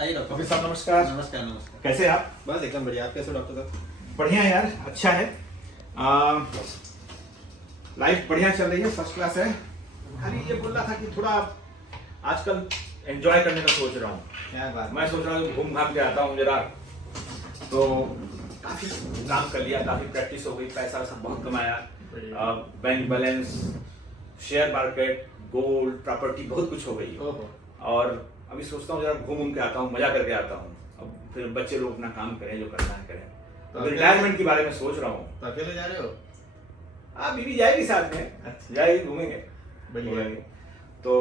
आइए डॉक्टर कपिल साहब नमस्कार। नमस्कार नमस्कार। कैसे हैं आप? बस एकदम बढ़िया। आप कैसे हो डॉक्टर साहब? बढ़िया है यार, अच्छा है। लाइफ बढ़िया चल रही है, फर्स्ट क्लास है। खाली ये बोल रहा था कि थोड़ा आजकल एंजॉय करने का सोच रहा हूँ। क्या बात। मैं सोच रहा हूँ घूम घाम के आता हूँ जरा। तो काफी काम कर लिया, काफी प्रैक्टिस हो गई, पैसा वैसा बहुत कमाया, bank balance, share market, gold, property, बहुत कुछ हो गई। और अभी सोचता हूँ जरा घूम के आता हूँ, मजा करके आता हूँ। अब फिर बच्चे लोग अपना काम करें, जो करना है करें। तो रिटायरमेंट के बारे में सोच रहा हूँ। तो अकेले जा रहे हो? हाँ, बीवी जाएगी साथ में, अच्छा। जाएगी, घूमेंगे, बढ़िया। तो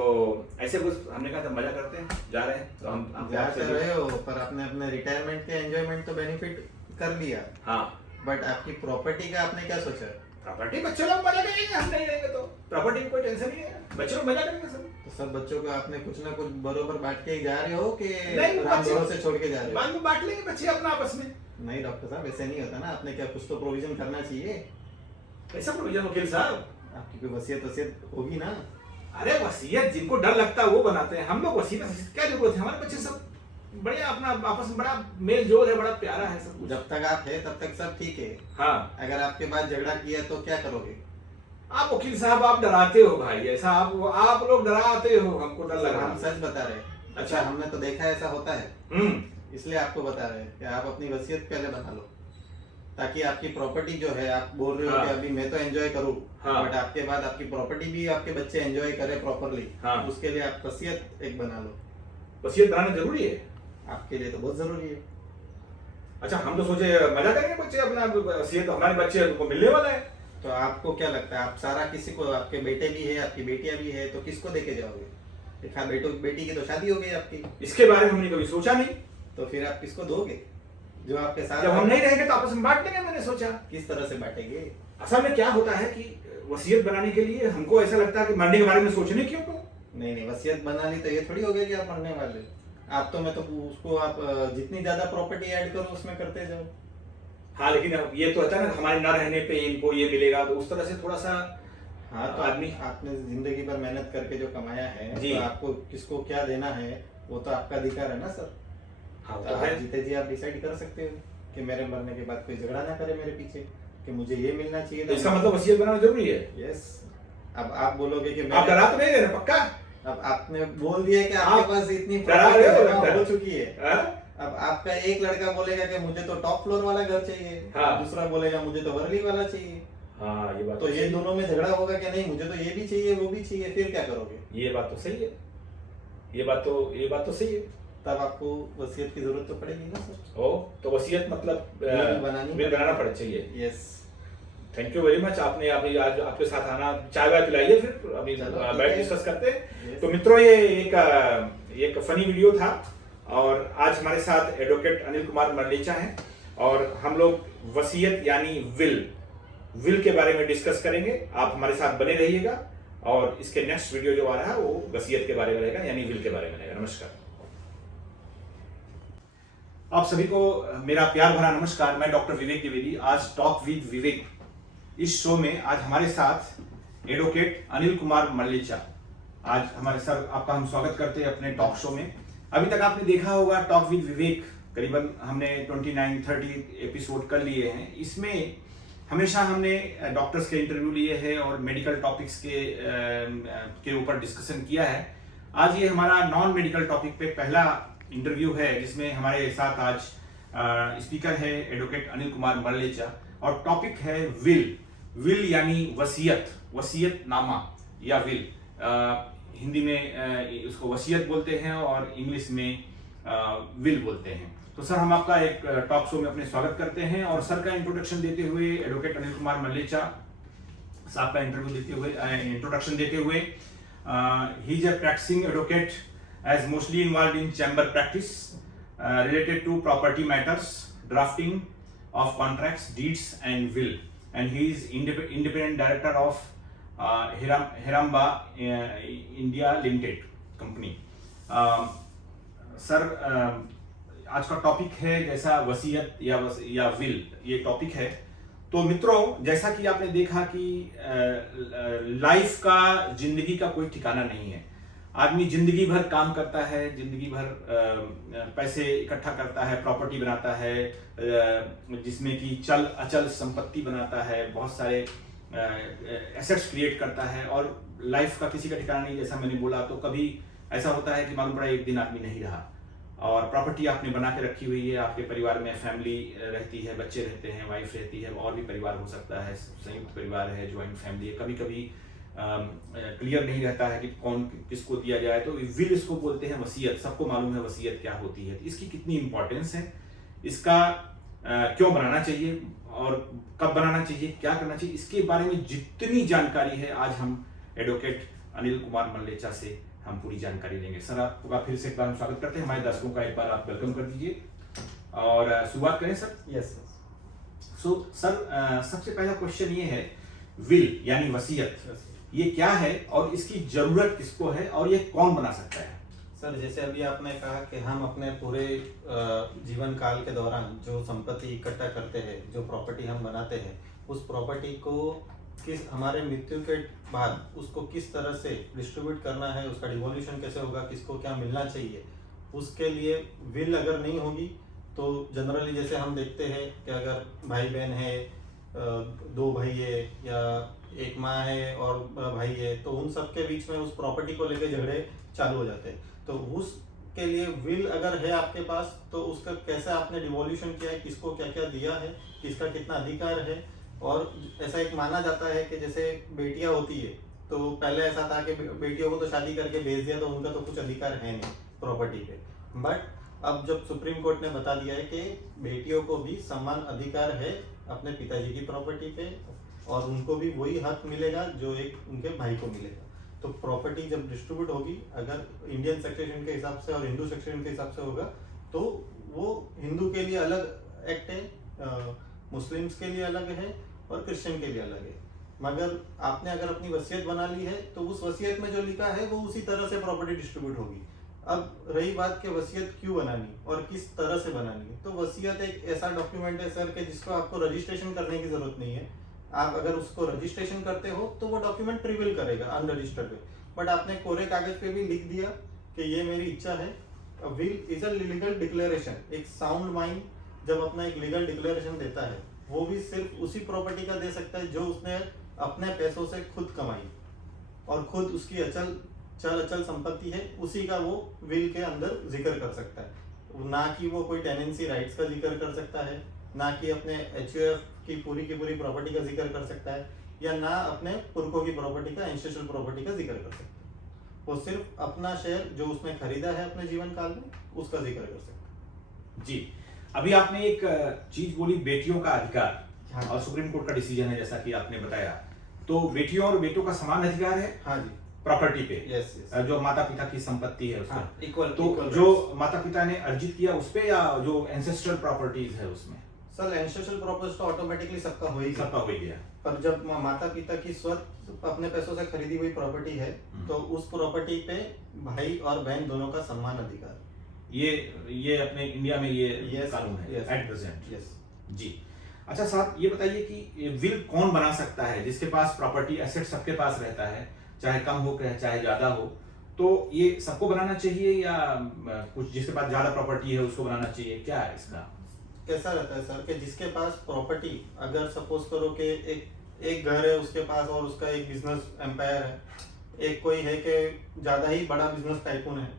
ऐसे कुछ हमने कहा था मजा करते हैं, जा रहे हैं। तो हम जा तो रहे हो, पर आपने अपने रिटायरमेंट के एंजॉयमेंट तो बेनिफिट कर लिया। हाँ, बट आपकी प्रॉपर्टी का आपने क्या सोचा? प्रॉपर्टी बच्चे लोग मजा करेंगे, हम नहीं रहेंगे तो प्रॉपर्टी की कोई टेंशन नहीं है, बच्चे लोग मजा करेंगे सब। तो सब बच्चों को आपने कुछ ना कुछ बरोबर बांट के ही जा रहे हो कि नहीं, राम बच्चे- भरोसे छोड़ के जा रहे बाद में बांट लेंगे बच्चे अपना आपस में। हो? नहीं डॉक्टर साहब, ऐसे नहीं होता ना। आपने क्या कुछ तो प्रोविजन करना चाहिए। कैसा प्रोविजन वकील साहब? आपकी कोई वसीयत होगी ना। अरे वसीयत जिनको डर लगता है वो बनाते हैं, हम लोग वसीयत क्या जरूरत है? हमारे बच्चे सब बढ़िया, अपना आपस में बड़ा मेल जोल है, बड़ा प्यारा है सब कुछ। जब तक आप है तब तक सब ठीक है। हाँ, अगर आपके बाद झगड़ा किया तो क्या करोगे? आप वकील साहब आप डराते हो भाई, ऐसा आप लोग डराते हो, हमको डर लग रहा हम है। सच बता रहे हैं। अच्छा। हमने तो देखा है ऐसा होता है, इसलिए आपको बता रहे हैं कि आप अपनी वसीयत पहले बना लो, ताकि आपकी प्रॉपर्टी जो है, आप बोल रहे हो हाँ। कि अभी मैं तो एंजॉय करूं, हाँ। बट आपके बाद आपकी प्रॉपर्टी भी आपके बच्चे एंजॉय करें प्रॉपरली। हाँ। उसके लिए आप वसीयत एक बना लो। वसीयत बनाना जरूरी है। आपके लिए तो बहुत जरूरी है। अच्छा, हम तो सोचे मजा करेंगे, बच्चे अपना वसीयत, हमारे बच्चे को मिलने वाला है। तो आपको क्या लगता है, आप सारा किसी को, आपके बेटे भी है, आपकी बेटियां भी है, तो किसको देके जाओगे? देखा, बेटी की तो शादी हो गई आपकी, इसके बारे में हमने कभी सोचा नहीं। तो फिर आप किसको दोगे जो आपके साथ? जब हम नहीं रहेंगे तो आपस में बांट लेंगे, मैंने सोचा। किस तरह से बांटेंगे? असल में क्या होता है कि वसीयत बनाने के लिए हमको ऐसा लगता है कि मरने के बारे में सोचने क्यों को। नहीं, वसीयत बना ली तो ये थोड़ी हो गया कि आप मरने वाले। आप तो, मैं तो उसको, आप जितनी ज्यादा प्रॉपर्टी ऐड करो उसमें करते जाओ। हाँ, लेकिन अब ये तो होता है ना, हमारे न रहने पे इनको ये मिलेगा, तो उस तरह से थोड़ा सा हाँ, तो आदमी, आपने जिंदगी भर मेहनत करके जो कमाया है, जी। तो आपको किसको क्या देना है वो तो आपका अधिकार है ना सर। हाँ तो तो आप है। जीते जी आप डिसाइड कर सकते हो कि मेरे मरने के बाद कोई झगड़ा ना करे मेरे पीछे कि मुझे ये मिलना चाहिए तो इसका मतलब वसीयत बनाना जरूरी है। यस। अब आप बोलोगे कि आप डरा तो नहीं दे रहे पक्का? अब आपने बोल दिया कि आपके आप पास इतनी डरा रहे हो प्रॉपर्टी लगता है। हो चुकी है। हाँ? अब आपका एक लड़का बोलेगा कि मुझे तो टॉप फ्लोर वाला घर चाहिए, हाँ। दूसरा बोलेगा मुझे तो वर्ली वाला चाहिए। हाँ, ये बात तो ये सही है। दोनों में झगड़ा होगा कि नहीं मुझे तो ये भी चाहिए वो भी चाहिए, फिर क्या करोगे? ये बात तो सही है, ये बात तो सही है। तब आपको वसीयत की जरूरत तो पड़ेगी ना सर। ओ, तो वसीयत मतलब विल बनाना पड़ चाहिए। Yes. Thank you very much, आपने अभी आज आपके साथ आना, चाय वाय पिलाइए, फिर अभी चलो, बैठ ठीक है। डिस्कस करते हैं। Yes. तो मित्रों, ये एक फनी वीडियो था, और आज हमारे साथ एडवोकेट अनिल कुमार मरलेचा हैं, और हम लोग वसीयत यानी विल के बारे में डिस्कस करेंगे। आप हमारे साथ बने रहिएगा, और इसके नेक्स्ट वीडियो जो आ रहा है वो वसीयत के बारे में रहेगा, यानी विल के बारे में रहेगा। नमस्कार आप सभी को, मेरा प्यार भरा नमस्कार। मैं डॉक्टर विवेक द्विवेदी, आज टॉक विद विवेक इस शो में आज हमारे साथ एडवोकेट अनिल कुमार मरलेचा। आज हमारे साथ आपका हम स्वागत करते हैं अपने टॉक शो में। अभी तक आपने देखा होगा टॉक विद विवेक, करीबन हमने 29-30 एपिसोड कर लिए हैं। इसमें हमेशा हमने डॉक्टर्स के इंटरव्यू लिए हैं और मेडिकल टॉपिक्स के ऊपर डिस्कशन किया है। आज ये हमारा नॉन मेडिकल टॉपिक पे पहला इंटरव्यू है, जिसमें हमारे साथ आज स्पीकर है एडवोकेट अनिल कुमार मरलेचा, और टॉपिक है विल यानी वसीयतनामा या विल। हिंदी में उसको वसीयत बोलते हैं और इंग्लिश में विल बोलते हैं। तो सर, हम आपका एक टॉक शो में अपने स्वागत करते हैं, और सर का इंट्रोडक्शन देते हुए, एडवोकेट अनिल कुमार मरलेचा साहब का इंट्रोडक्शन देते हुए, he is a practising advocate as mostly involved in chamber practice related to property matters, drafting of contracts, deeds and will, and he is independent director of Hiramba India Limited company. Sir, आज का topic है जैसा वसीयत या will, ये topic है। तो मित्रों, जैसा कि आपने देखा कि लाइफ का, जिंदगी का कोई ठिकाना नहीं है। आदमी जिंदगी भर काम करता है, जिंदगी भर पैसे इकट्ठा करता है, प्रॉपर्टी बनाता है, जिसमें कि चल अचल संपत्ति बनाता है, बहुत सारे एसेट्स क्रिएट करता है और लाइफ का किसी का ठिकाना नहीं। जैसा मैंने बोला, तो कभी ऐसा होता है कि मालूम पड़ा एक दिन आदमी नहीं रहा और प्रॉपर्टी आपने बना के रखी हुई है, आपके परिवार में फैमिली रहती है, बच्चे रहते हैं, वाइफ रहती है, और भी परिवार हो सकता है, संयुक्त परिवार है, ज्वाइंट फैमिली है, कभी कभी क्लियर नहीं रहता है कि कौन किसको दिया जाए। तो विल इसको बोलते हैं, वसीयत। सबको मालूम है वसीयत क्या होती है, इसकी कितनी इंपॉर्टेंस है, इसका क्यों बनाना चाहिए और कब बनाना चाहिए, क्या करना चाहिए, इसके बारे में जितनी जानकारी है आज हम एडवोकेट अनिल कुमार मल्लेचा से हम पूरी जानकारी लेंगे। सर, आपका फिर से एक बार स्वागत करते हैं। हमारे दर्शकों का एक बार आप वेलकम कर दीजिए और शुरुआत करें सर। यस सो सर, सबसे पहला क्वेश्चन ये है, विल यानी वसीयत, ये क्या है और इसकी जरूरत किसको है और ये कौन बना सकता है? सर, जैसे अभी आपने कहा कि हम अपने पूरे जीवन काल के दौरान जो संपत्ति इकट्ठा करते हैं, जो प्रॉपर्टी हम बनाते हैं, उस प्रॉपर्टी को हमारे मृत्यु के बाद उसको किस तरह से डिस्ट्रीब्यूट करना है, उसका डिवोल्यूशन कैसे होगा, किसको क्या मिलना चाहिए, उसके लिए विल अगर नहीं होगी तो जनरली जैसे हम देखते हैं कि अगर भाई बहन है, दो भाई है या एक माँ है और भाई है, तो उन सब के बीच में उस प्रॉपर्टी को लेके झगड़े चालू हो जाते हैं। तो उसके लिए विल अगर है आपके पास तो उसका कैसे आपने डिवोल्यूशन किया है, किसको क्या क्या दिया है, किसका कितना अधिकार है। और ऐसा एक माना जाता है कि जैसे बेटियां होती है, तो पहले ऐसा था कि बेटियों को तो शादी करके भेज दिया तो उनका तो कुछ अधिकार है नहीं प्रॉपर्टी पे, बट अब जब सुप्रीम कोर्ट ने बता दिया है कि बेटियों को भी समान अधिकार है अपने पिताजी की प्रॉपर्टी पे और उनको भी वही हक मिलेगा जो एक उनके भाई को मिलेगा। तो प्रॉपर्टी जब डिस्ट्रीब्यूट होगी, अगर इंडियन सक्सेशन के हिसाब से और हिंदू सक्सेशन के हिसाब से होगा, तो वो हिंदू के लिए अलग एक्ट है, मुस्लिम्स के लिए अलग है और क्रिश्चियन के लिए अलग है। मगर आपने अगर अपनी वसीयत बना ली है तो उस वसीयत में जो लिखा है वो उसी तरह से प्रॉपर्टी डिस्ट्रीब्यूट होगी। अब रही बात कि वसीयत क्यों बनानी और किस तरह से बनानी है, तो वसीयत एक ऐसा डॉक्यूमेंट है सर कि जिसको आपको रजिस्ट्रेशन करने की जरूरत नहीं है। आप अगर उसको रजिस्ट्रेशन करते हो तो वो डॉक्यूमेंट प्रिवेल करेगा अनरजिस्टर्ड में, बट आपने कोरे कागज पे भी लिख दिया कि ये मेरी इच्छा है। Will is a legal declaration. एक साउंड माइंड जब अपना एक लीगल डिक्लेरेशन देता है, वो भी सिर्फ उसी प्रॉपर्टी का दे सकता है जो उसने अपने पैसों से खुद कमाई और खुद उसकी चल अचल संपत्ति है, उसी का वो विल के अंदर जिक्र कर सकता है। ना कि वो कोई टेनेंसी राइट्स का जिक्र कर सकता है, ना कि अपने एचयूएफ की पूरी प्रॉपर्टी का जिक्र कर सकता है, या ना अपने पुरखों की प्रॉपर्टी का, एंसेस्ट्रल प्रॉपर्टी का जिक्र कर सकता है। वो सिर्फ अपना शेयर जो उसने खरीदा है अपने जीवन काल में, उसका जिक्र कर सकता है। जी, अभी आपने एक चीज बोली, बेटियों का अधिकार। हाँ। और सुप्रीम कोर्ट का डिसीजन है जैसा कि आपने बताया, तो बेटियों और बेटों का समान अधिकार है हाँ जी, प्रॉपर्टी पे। यस जो माता पिता की संपत्ति है उसमें। हाँ, इक्वल। तो जो माता पिता ने अर्जित किया उस पे, या जो एंसेस्ट्रल प्रॉपर्टीज है उसमें? सर, एंसेस्ट्रल प्रॉपर्टी तो ऑटोमेटिकली सबका हो ही गया। सबका हो गया। पर जब माता पिता की स्वत अपने पैसों से खरीदी हुई प्रॉपर्टी है, तो उस प्रॉपर्टी पे भाई और बहन दोनों का समान अधिकार। ये अपने इंडिया में ये Yes, कानून है yes, एट प्रेजेंट। यस। जी, अच्छा साहब, ये बताइए कि विल कौन बना सकता है? जिसके पास प्रॉपर्टी एसेट सबके पास रहता है, चाहे कम हो चाहे ज्यादा हो, तो ये सबको बनाना चाहिए या कुछ जिसके पास ज्यादा प्रॉपर्टी है उसको बनाना चाहिए? क्या है इसका? कैसा रहता है सर कि जिसके पास प्रॉपर्टी, अगर सपोज करो कि एक घर है उसके पास और उसका एक बिजनेस एम्पायर है, एक कोई है कि ज्यादा ही बड़ा बिजनेस टाइकून है,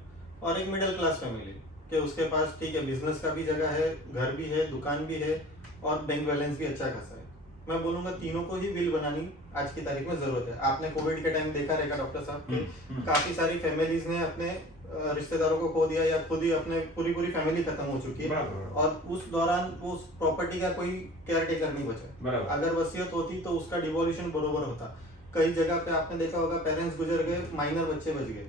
और एक मिडिल क्लास फैमिली कि उसके पास ठीक है बिजनेस का भी जगह है, घर भी है, दुकान भी है और बैंक बैलेंस भी अच्छा खासा है। मैं बोलूंगा तीनों को ही विल बनानी आज की तारीख में जरूरत है। आपने कोविड के टाइम देखा रहेगा डॉक्टर साहब कि काफी सारी फैमिलीज ने अपने रिश्तेदारों को खो दिया या खुद ही अपने पूरी फैमिली खत्म हो चुकी है, और उस दौरान उस प्रॉपर्टी का कोई केयर टेकर नहीं बचा। अगर वसीयत होती तो उसका डिवोल्यूशन बरोबर होता। कई जगह पे आपने देखा होगा पेरेंट्स गुजर गए, माइनर बच्चे बच गए,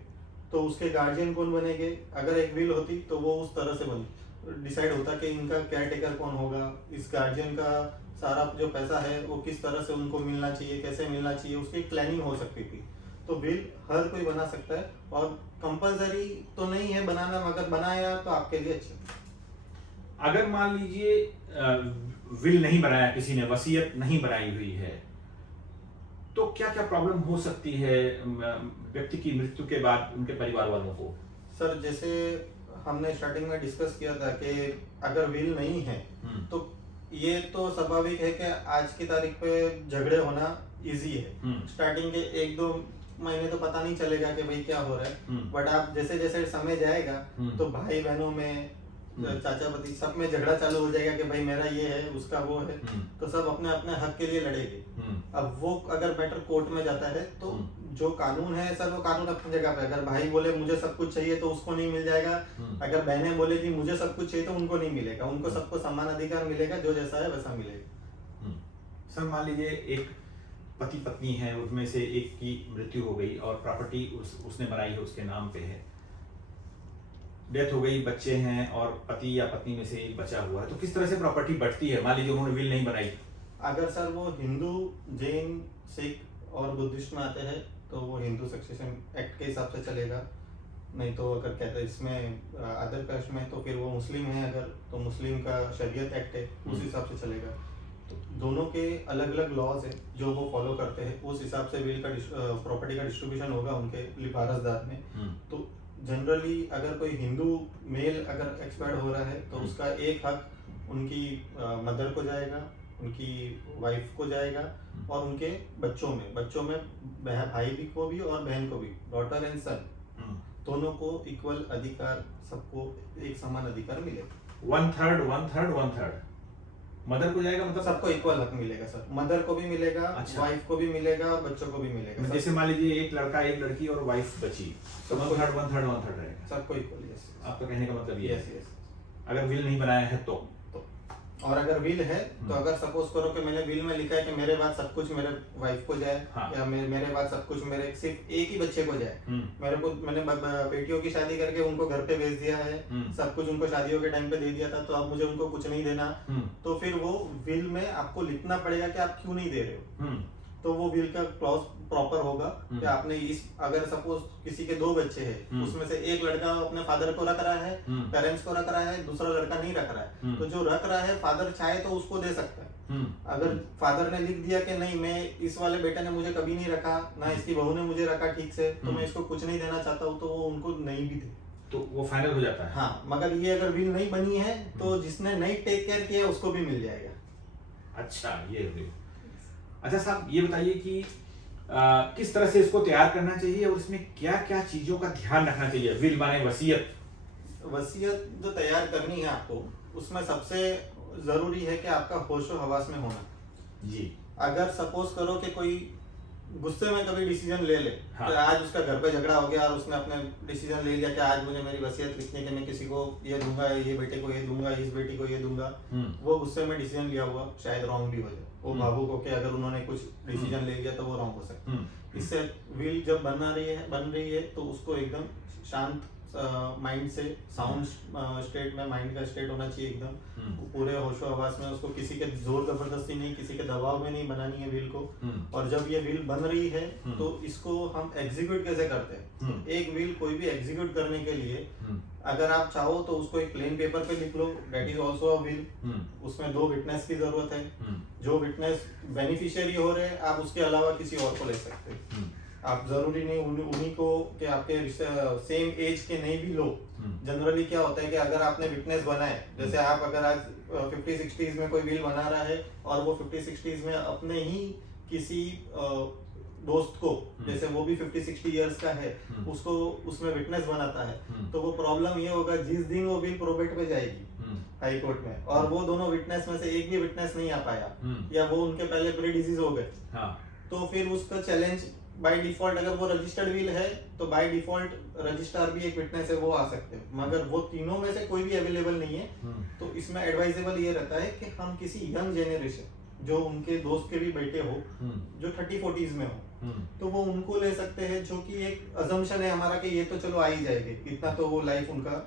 तो उसके गार्जियन कौन बनेंगे? अगर एक विल होती तो वो उस तरह से डिसाइड होता कि इनका केयर टेकर कौन होगा, इस गार्जियन का सारा जो पैसा है वो किस तरह से उनको मिलना चाहिए, कैसे मिलना चाहिए, उसकी प्लानिंग हो सकती थी। तो विल हर कोई बना सकता है और कंपलसरी तो नहीं है बनाना, मगर बनाया तो आपके लिए अच्छा। अगर मान लीजिए विल नहीं बनाया किसी ने, वसीयत नहीं बनाई हुई है, तो क्या क्या प्रॉब्लम हो सकती है व्यक्ति की मृत्यु के बाद उनके परिवार वालों को? सर जैसे हमने स्टार्टिंग में डिस्कस किया था कि अगर विल नहीं है तो ये तो स्वाभाविक है कि आज की तारीख पे झगड़े होना इजी है। स्टार्टिंग के 1-2 महीने तो पता नहीं चलेगा कि भाई क्या हो रहा है, बट आप जैसे जैसे समय जाएगा तो भाई बहनों में, चाचा पति सब में झगड़ा चालू हो जाएगा कि भाई मेरा ये है उसका वो है, तो सब अपने अपने हक के लिए लड़ेंगे। अब वो अगर मैटर कोर्ट में जाता है तो जो कानून है सर वो कानून अपनी जगह पे, अगर भाई बोले मुझे सब कुछ चाहिए तो उसको नहीं मिल जाएगा, अगर बहनें बोले कि मुझे सब कुछ चाहिए तो उनको नहीं मिलेगा, उनको सबको समान अधिकार मिलेगा, जो जैसा है वैसा मिलेगा। सर मान लीजिए एक पति पत्नी है, उसमें से एक की मृत्यु हो गई और प्रॉपर्टी उसने बनाई है, उसके नाम पे है, डेथ हो गई, बच्चे हैं और पति या पत्नी में से एक बचा हुआ है, तो किस तरह से प्रॉपर्टी बढ़ती है? मान लीजिए उन्होंने विल नहीं बनाई। अगर सर वो हिंदू, जैन, सिख और बुद्धिस्ट में आते हैं तो वो हिंदू सक्सेशन एक्ट के हिसाब से चलेगा, नहीं तो अगर कहते हैं इसमें अदर कास्ट में तो फिर वो मुस्लिम है अगर, तो मुस्लिम का शरीयत एक्ट है उस हिसाब से चलेगा। तो दोनों के अलग अलग लॉज है जो वो फॉलो करते हैं, उस हिसाब से विल का प्रॉपर्टी का डिस्ट्रीब्यूशन होगा उनके वारसदार में। तो जनरली अगर कोई हिंदू मेल अगर एक्सपायर हो रहा है तो उसका एक हक उनकी मदर को जाएगा, उनकी वाइफ को जाएगा और उनके बच्चों में भाई भी को भी और बहन को भी, डॉटर एंड सन दोनों को इक्वल अधिकार, सबको एक समान अधिकार मिलेगा। 1/3 मदर को जाएगा, मतलब सबको इक्वल हक मिलेगा सर, मदर को भी मिलेगा, अच्छा। वाइफ को भी मिलेगा और बच्चों को भी मिलेगा। जैसे मान लीजिए एक लड़का एक लड़की और वाइफ बची तो 1/3 रहेगा सबको इक्वल। यस, आपका कहने का मतलब ये है। यस। अगर विल नहीं बनाया है तो और अगर विल है तो अगर सपोज करो कि मैंने विल में लिखा है कि मेरे बाद सब कुछ मेरे वाइफ को जाए, हाँ। या मेरे बाद सब कुछ मेरे सिर्फ एक ही बच्चे को जाए, मैंने बेटियों की शादी करके उनको घर पे भेज दिया है, सब कुछ उनको शादियों के टाइम पे दे दिया था, तो अब मुझे उनको कुछ नहीं देना, तो फिर वो विल में आपको लिखना पड़ेगा कि आप क्यों नहीं दे रहे हो। तो वो विल का क्लॉज प्रॉपर होगा कि आपने इस, अगर सपोज किसी के 2 बच्चे हैं उसमें से एक लड़का अपने फादर को रख रहा है, पेरेंट्स को रख रहा है, दूसरा लड़का नहीं रख रहा है, तो जो रख रहा है फादर चाहे तो उसको दे सकता है। अगर फादर ने लिख दिया कि नहीं मैं इस वाले बेटे ने मुझे कभी नहीं रखा, ना इसकी बहू ने मुझे रखा ठीक से, तो मैं इसको कुछ नहीं देना चाहता हूँ, तो वो उनको नहीं भी दे, तो वो फाइनल हो जाता है। हाँ, मगर ये अगर विल नहीं बनी है तो जिसने नहीं टेक केयर किया उसको भी मिल जाएगा। अच्छा, ये अच्छा साहब ये बताइए कि किस तरह से इसको तैयार करना चाहिए और इसमें क्या क्या चीजों का ध्यान रखना चाहिए? विल माने वसीयत जो तैयार करनी है आपको, उसमें सबसे जरूरी है कि आपका होशो हवास में होना जी। अगर सपोज करो कि कोई गुस्से में कभी डिसीजन ले ले, हाँ। तो आज उसका घर पे झगड़ा हो गया और उसने अपने डिसीजन ले लिया कि आज मुझे मेरी वसीयत लिखनी कि मैं किसी को ये दूंगा, ये बेटे को ये दूंगा, इस बेटी को ये दूंगा, वो गुस्से में डिसीजन लिया हुआ शायद रॉन्ग भी हो जाए, वो भावुक होके अगर उन्होंने कुछ डिसीजन ले लिया तो वो रॉन्ग हो सकता है। इससे विल जब बन रही है तो उसको एकदम शांत माइंड से, साउंड स्टेट में माइंड का स्टेट होना चाहिए एकदम पूरे होशो हवास में, उसको किसी के जोर जबरदस्ती नहीं, किसी के दबाव में नहीं बनानी है विल को। और जब ये विल बन रही है तो इसको हम एग्जीक्यूट कैसे करते हैं? एक विल कोई भी एग्जीक्यूट करने के लिए अगर आप चाहो तो उसको एक प्लेन पेपर पे लिख लो, that is also a will. उसमें 2 विटनेस की जरूरत है, जो विटनेस बेनिफिशियरी हो रहे हैं आप उसके अलावा किसी और को ले सकते हैं, आप जरूरी नहीं उन्हीं को कि आपके सेम एज के नहीं भी लो। जनरली क्या होता है कि अगर आपने विटनेस बनाए, जैसे आप अगर आज 50-60s में कोई विल बना रहा है और वो 50-60s में अपने ही किसी दोस्त को, जैसे वो भी 50-60 इयर्स का है, उसको उसमें विटनेस बनाता है, तो वो प्रॉब्लम ये होगा जिस दिन वो विल प्रोबेट पे जाएगी हाई कोर्ट में और वो दोनों विटनेस में से एक भी विटनेस नहीं आ पाया, या वो उनके पहले प्री डिजीज हो गए, तो फिर उसका चैलेंज बाय डिफॉल्ट, अगर वो रजिस्टर्ड विल है तो बाय डिफॉल्ट रजिस्ट्रार भी एक विटनेस है, वो आ सकते हैं। मगर वो तीनों में से कोई भी अवेलेबल नहीं है, तो इसमें एडवाइजेबल ये रहता है कि हम किसी यंग जेनरेशन जो उनके दोस्त के भी बेटे हो, जो 30-40s में हो, तो वो उनको ले सकते हैं, जो कि एक अजम्पशन है हमारा कि ये तो चलो आ ही जाएंगे, इतना तो वो लाइफ उनका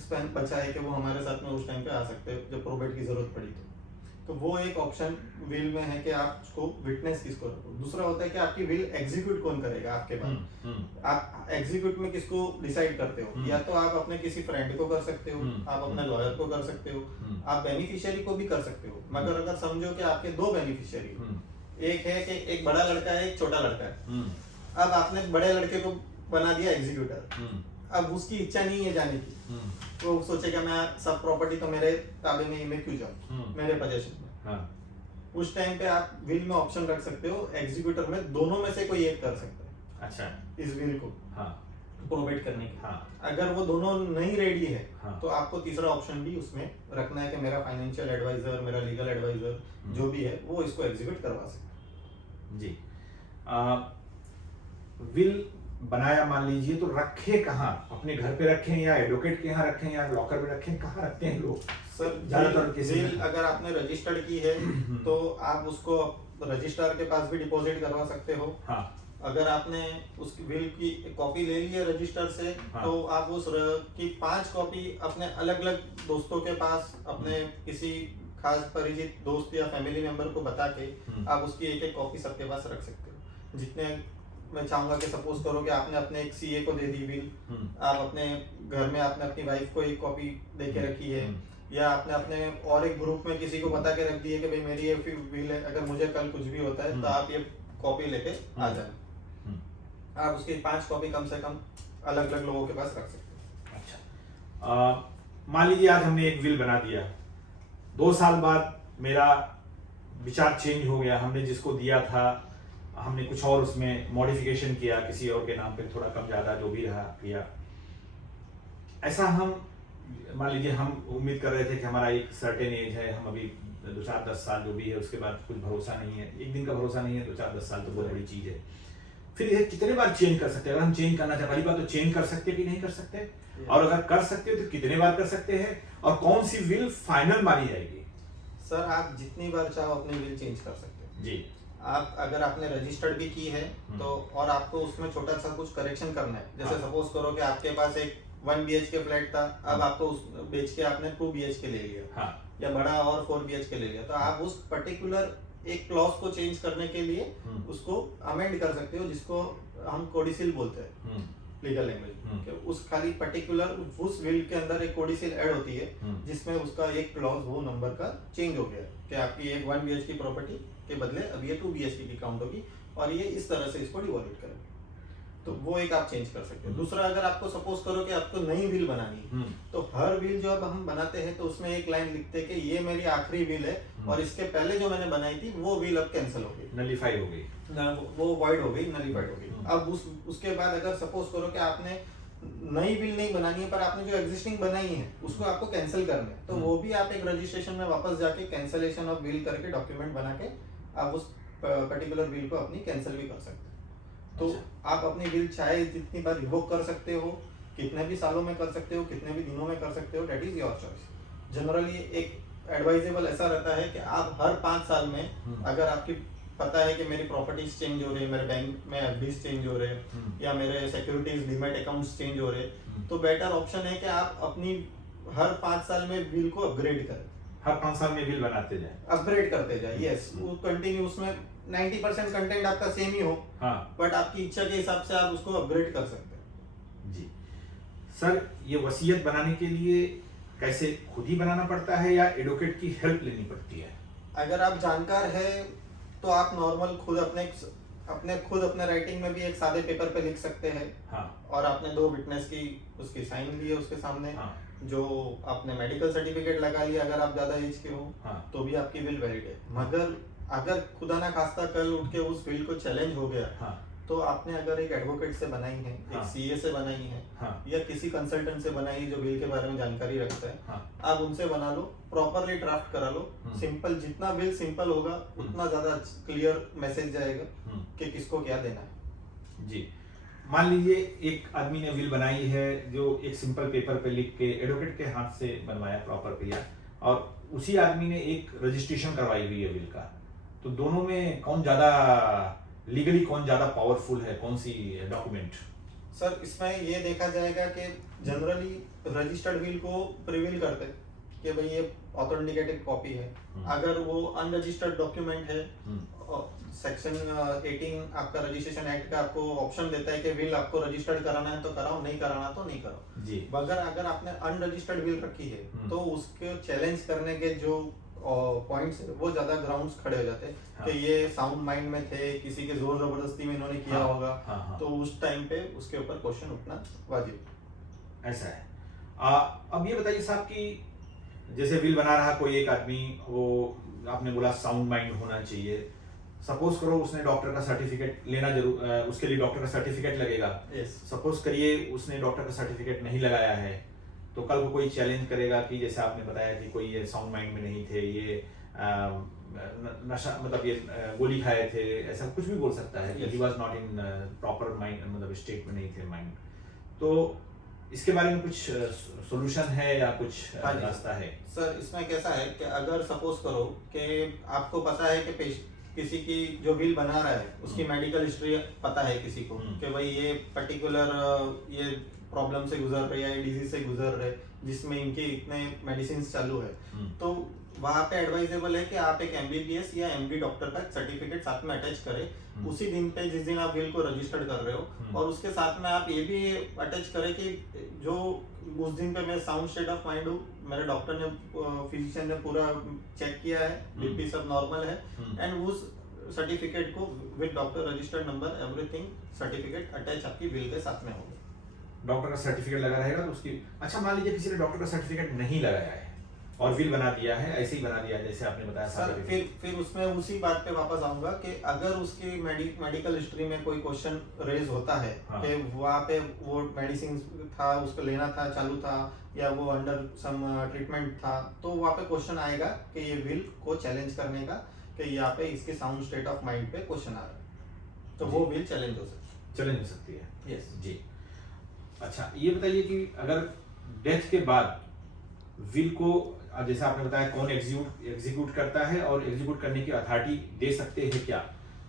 स्पैन बचा है कि वो हमारे साथ में उस टाइम पे आ सकते हैं जब प्रोबेट की जरूरत पड़ी तो वो एक ऑप्शन विल में है कि आप उसको विटनेस किसको रखो। दूसरा होता है कि आपकी विल एग्जीक्यूट कौन करेगा आपके बाद। आप एग्जीक्यूट में किसको डिसाइड करते हो, या तो आप अपने किसी फ्रेंड को कर सकते हो, आप अपने लॉयर को कर सकते हो, आप बेनिफिशियरी को भी कर सकते हो। मगर अगर समझो कि आपके 2 बेनिफिशियरी, एक है कि एक बड़ा लड़का है, एक छोटा लड़का है। हम्म, अब आपने बड़े लड़के को बना दिया एग्जीक्यूटर। हम्म, अब उसकी इच्छा नहीं है जाने की, हम्म, वो सोचेगा मैं सब प्रॉपर्टी तो मेरे ताबे में ही, मैं क्यों जाऊँ, हम्म। मेरे पोजीशन में। हाँ, उस टाइम पे आप विल में ऑप्शन रख सकते हो, एग्जीक्यूटर में दोनों में से कोई एक कर सकता है अच्छा, इस विल को हाँ, प्रोवाइड करने की। हाँ, अगर वो दोनों नहीं रेडी है हाँ। तो आपको तीसरा ऑप्शन भी उसमें रखना है कि मेरा फाइनेंशियल एडवाइजर, मेरा लीगल एडवाइजर जो भी है वो इसको एग्जीक्यूट करवा सकता जी। विल बनाया मान लीजिए, तो रखे कहाँ? अपने घर पे रखें या एडवोकेट के यहाँ रखें या लॉकर में रखें? कहाँ रखते हैं लोग? है। सर ज्यादातर केसेस विल में। अगर आपने रजिस्टर्ड की है तो आप उसको रजिस्ट्रार के पास भी डिपॉजिट करवा सकते हो। हाँ, अगर आपने उस विल की कॉपी ले ली है रजिस्टर से हाँ। तो आप की 5 कॉपी अपने अलग अलग दोस्तों के पास, अपने किसी खास परिचित दोस्त या फैमिली मेंबर को बता के आप उसकी एक एक कॉपी सबके पास रख सकते हो। जितने मैं चाहूंगा कि सपोज करो कि आपने अपने एक सीए को दे दी विल, आप अपने घर में आपने अपनी वाइफ को एक कॉपी दे के रखी है, या आपने अपने और एक ग्रुप में किसी को बता के रख दी है कि भाई मेरी ये विल है, अगर मुझे कल कुछ भी होता है तो आप ये कॉपी लेके आ जाना। आप उसकी 5 कॉपी कम से कम अलग अलग लोगों के पास रख सकते हैं। अच्छा। मान लीजिए आज हमने एक विल बना दिया, 2 साल बाद मेरा विचार चेंज हो गया, हमने जिसको दिया था हमने कुछ और उसमें मॉडिफिकेशन किया, किसी और के नाम पे थोड़ा कम ज्यादा जो भी रहा किया। ऐसा हम मान लीजिए हम उम्मीद कर रहे थे कि हमारा एक सर्टेन एज है, हम अभी 2-4-10 साल जो भी है, उसके बाद कुछ भरोसा नहीं है, एक दिन का भरोसा नहीं है, 2-4-10 साल तो बहुत बड़ी चीज है। फिर ये कितने बार चेंज कर सकते हैं? अगर हम चेंज करना चाहते, पहली बात तो चेंज कर सकते कि नहीं कर सकते, और अगर कर सकते हो तो कितने बार कर सकते हैं, और कौन सी विल फाइनल मानी जाएगी? सर आप जितनी बार चाहो अपनी विल चेंज कर सकते हैं जी। आप। अगर आपने रजिस्टर्ड भी की है तो और आपको उसमें छोटा सा कुछ करेक्शन करना है, जैसे सपोज करो कि आपके पास एक 1 BHK फ्लैट था, अब आपको उस बेच के आपने 2 BHK ले लिया, हाँ, या बड़ा और 4 BHK ले लिया, तो आप उस पर्टिकुलर एक क्लॉज को चेंज करने के लिए उसको अमेंड कर सकते हो, जिसको हम कोडिसिल बोलते हैं लीगल लैंग्वेज। उस खाली पर्टिकुलर उस विल के अंदर एक कोडिसिल ऐड होती है जिसमें उसका एक क्लॉज वो नंबर का चेंज हो गया कि आपकी एक 1 BHK प्रॉपर्टी के बदले अब ये 2 BHK की काउंट होगी और ये इस तरह से इसको डिवॉल्यूट करेंगे, तो वो एक आप चेंज कर सकते हो। दूसरा, अगर आपको सपोज करो कि आपको नई विल बनानी है तो हर विल जो अब हम बनाते हैं तो उसमें एक लाइन लिखते हैं कि ये मेरी आखिरी विल है और इसके पहले जो मैंने बनाई थी वो विल अब कैंसिल हो गई, नलीफाई हो गई, वो वॉइड हो गई, नलीफाइड हो गई। अब उसके बाद अगर सपोज करो कि आपने नई विल नहीं बनानी है पर आपने जो एग्जिस्टिंग बनाई है उसको आपको कैंसिल करना है, तो वो भी आप एक रजिस्ट्रेशन में वापस जाके कैंसिलेशन ऑफ विल करके डॉक्यूमेंट बना के आप उस पर्टिकुलर विल को अपनी कैंसिल भी कर सकते हैं। तो आप अपनी विल चाहे जितनी बार रिवोक कर सकते हो, कितने भी सालों में कर सकते हो, कितने भी दिनों में कर सकते हो, that is your choice. Generally एक एडवाइजेबल ऐसा रहता है कि आप हर 5 साल में अगर आपकी पता है कि मेरी प्रॉपर्टीज चेंज हो रही है, मेरे बैंक में एफडीज चेंज हो रहे हैं या मेरे सिक्योरिटीज डीमैट अकाउंट्स चेंज हो रहे हैं, तो बेटर ऑप्शन है कि आप अपनी हर 5 साल में विल को अपग्रेड करें। हर 5 साल में बिल बनाते जाए, अपग्रेड करते जाए, यस। वो कंटिन्यू उसमें 90% कंटेंट आपका सेम ही हो, हाँ, बट आपकी इच्छा के हिसाब से आप उसको अपग्रेड कर सकते हैं। जी। सर, ये वसीयत बनाने के लिए कैसे खुद ही बनाना पड़ता है या एडवोकेट की हेल्प लेनी पड़ती है? अगर आप जानकार है तो आप नॉर्मल खुद अपने राइटिंग में भी एक सादे पेपर पे लिख सकते हैं, हाँ, और आपने 2 विटनेस की उसकी साइन ली है उसके सामने, हाँ, जो आपने मेडिकल सर्टिफिकेट लगा लिया अगर आप ज्यादा एज के हो, हाँ, तो भी आपकी विल वैलिड है। मगर अगर खुदा ना खास्ता कल उठ के उस विल को चैलेंज हो गया, हाँ, तो आपने अगर एक एडवोकेट से बनाई है, हाँ, एक सीए से बनाई है, हाँ, या किसी कंसल्टेंट से बनाई जो विल के बारे में जानकारी रखता है, हाँ, आप उनसे बना लो, प्रॉपरली ड्राफ्ट करा लो। सिंपल, जितना विल सिंपल होगा उतना ज्यादा क्लियर मैसेज जाएगा कि किसको क्या देना है। जी। मान लीजिए एक आदमी ने विल बनाई है जो एक सिंपल पेपर पे लिख के एडवोकेट के हाथ से बनवाया, प्रॉपर किया, और उसी आदमी ने एक रजिस्ट्रेशन करवाई हुई है विल का, तो दोनों में कौन ज्यादा लीगली कौन ज्यादा पावरफुल है, कौन सी डॉक्यूमेंट? सर इसमें ये देखा जाएगा कि जनरली रजिस्टर्ड विल को प्रिविल करते हैं कि भाई ये ऑथेंटिकेटेड कॉपी है। अगर वो अनरजिस्टर्ड डॉक्यूमेंट है, सेक्शन 18 आपका रजिस्ट्रेशन एक्ट का आपको ऑप्शन देता है कि विल आपको रजिस्टर्ड कराना है तो कराओ, नहीं कराना तो नहीं कराओ। जी। मगर अगर आपने अनरजिस्टर्ड विल रखी है तो उसके चैलेंज करने के जो पॉइंट्स वो ज्यादा ग्राउंड्स खड़े हो जाते हैं हाँ। कि ये साउंड माइंड में थे, किसी के जोर जबरदस्ती में इन्होंने किया हाँ, होगा, हाँ। तो उस टाइम पे उसके ऊपर क्वेश्चन उठना वाजिब। ऐसा है। अब ये बताइए साहब कि जैसे विल बना रहा कोई एक आदमी, वो आपने बोला साउंड माइंड होना चाहिए। सपोज करो उसने डॉक्टर का सर्टिफिकेट लेना जरूर, उसके लिए डॉक्टर का सर्टिफिकेट लगेगा। यस सपोज करिए उसने डॉक्टर का सर्टिफिकेट नहीं लगाया है, तो कल को कोई चैलेंज करेगा कि जैसे आपने बताया कि कोई ये साउंड माइंड में नहीं थे, ये नशा मतलब ये गोली खाए थे, ऐसा कुछ भी बोल सकता है कि Yes. He was not in proper mind, मतलब स्टेट में नहीं थे माइंड। तो इसके बारे में कुछ सॉल्यूशन है या कुछ हाँ जी। रास्ता है? सर इसमें कैसा है कि अगर सपोज करो कि आपको पता है कि किसी की जो बिल बना रहा है उसकी मेडिकल हिस्ट्री पता है किसी को कि भाई ये पर्टिकुलर ये प्रॉब्लम से गुजर रहे या ये डिजीज से गुजर रहे जिसमें इनके इतने मेडिसिन चालू है, तो वहाँ पे एडवाइजेबल है कि आप एक एमबीबीएस या एमडी डॉक्टर का सर्टिफिकेट साथ में अटैच करें उसी दिन पे जिस दिन आप बिल को रजिस्टर्ड कर रहे हो, और उसके साथ में आप ये भी अटैच करें कि जो उस दिन पे मैं साउंड स्टेट ऑफ माइंड हूँ, मेरे डॉक्टर ने फिजिशियन ने पूरा चेक किया है, बीपी सब नॉर्मल है, एंड उस सर्टिफिकेट को with doctor registered number everything certificate attach आपकी बिल के साथ में होगा। डॉक्टर का सर्टिफिकेट लगा रहेगा तो उसकी, अच्छा मान लीजिए किसी ने डॉक्टर का सर्टिफिकेट नहीं लगाया है और विल बना दिया है, ऐसे ही बना दिया है जैसे आपने बताया सर, फिर उसमें उसी बात पे वापस आऊंगा कि अगर उसकी मेडिकल हिस्ट्री में कोई क्वेश्चन रेज होता है हाँ। कि वहाँ पे वो मेडिसिन था उसको लेना था चालू था या वो अंडर सम ट्रीटमेंट था, तो वहाँ पे क्वेश्चन आएगा कि ये विल को चैलेंज करने का कि यहाँ पे इसके साउंड स्टेट ऑफ माइंड पे क्वेश्चन आ रहा है, तो वो विल चैलेंज हो सकती चैलेंज हो सकती है। है। यस जी। अच्छा ये बताइए कि अगर डेथ के बाद विल को, जैसा आपने बताया कौन एग्जीक्यूट करता है और एग्जीक्यूट करने की अथॉरिटी दे सकते हैं क्या?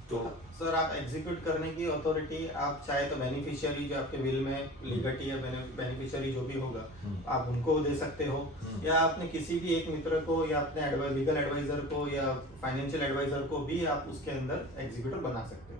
तो सर आप एग्जीक्यूट करने की अथॉरिटी आप चाहे तो बेनिफिशियरी जो आपके विल में लीगटी या बेनिफिशियरी जो भी होगा आप उनको दे सकते हो, या आपने किसी भी एक मित्र को या अपने लीगल एडवाइजर को या फाइनेंशियल एडवाइजर को भी आप उसके अंदर एग्जीक्यूटर बना सकते हो,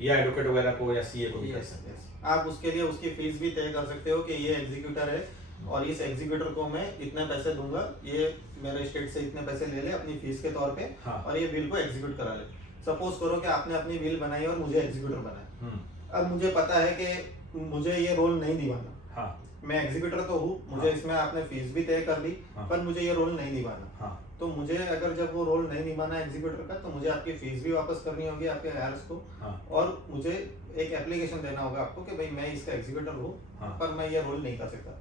या एडवोकेट वगैरह को या सीए को भी कर Yes, सकते हैं। yes. आप उसके लिए उसकी फीस भी तय कर सकते हो कि ये एग्जीक्यूटर है और इस एग्जीक्यूटर को मैं इतने पैसे दूंगा, ये मेरे स्टेट से इतने पैसे ले ले अपनी फीस के तौर पे, हाँ। और ये बिल को एग्जीक्यूट करा ले। सपोज करो कि आपने अपनी बिल बनाई और मुझे एग्जीक्यूटर बनाया, अब मुझे पता है कि मुझे ये रोल नहीं निभाना, हाँ मैं एग्जीक्यूटर तो हूँ, मुझे हाँ। इसमें आपने फीस भी तय कर दी, हाँ। पर मुझे ये रोल नहीं निभाना, हाँ तो मुझे अगर जब वो रोल नहीं निभाना एग्जीक्यूटर का, तो मुझे आपकी फीस भी वापस करनी होगी आपके हायर्स को, हाँ और मुझे एक एप्लीकेशन देना होगा आपको कि भाई मैं इसका एग्जीक्यूटर हूँ, हाँ। पर मैं ये रोल नहीं कर सकता।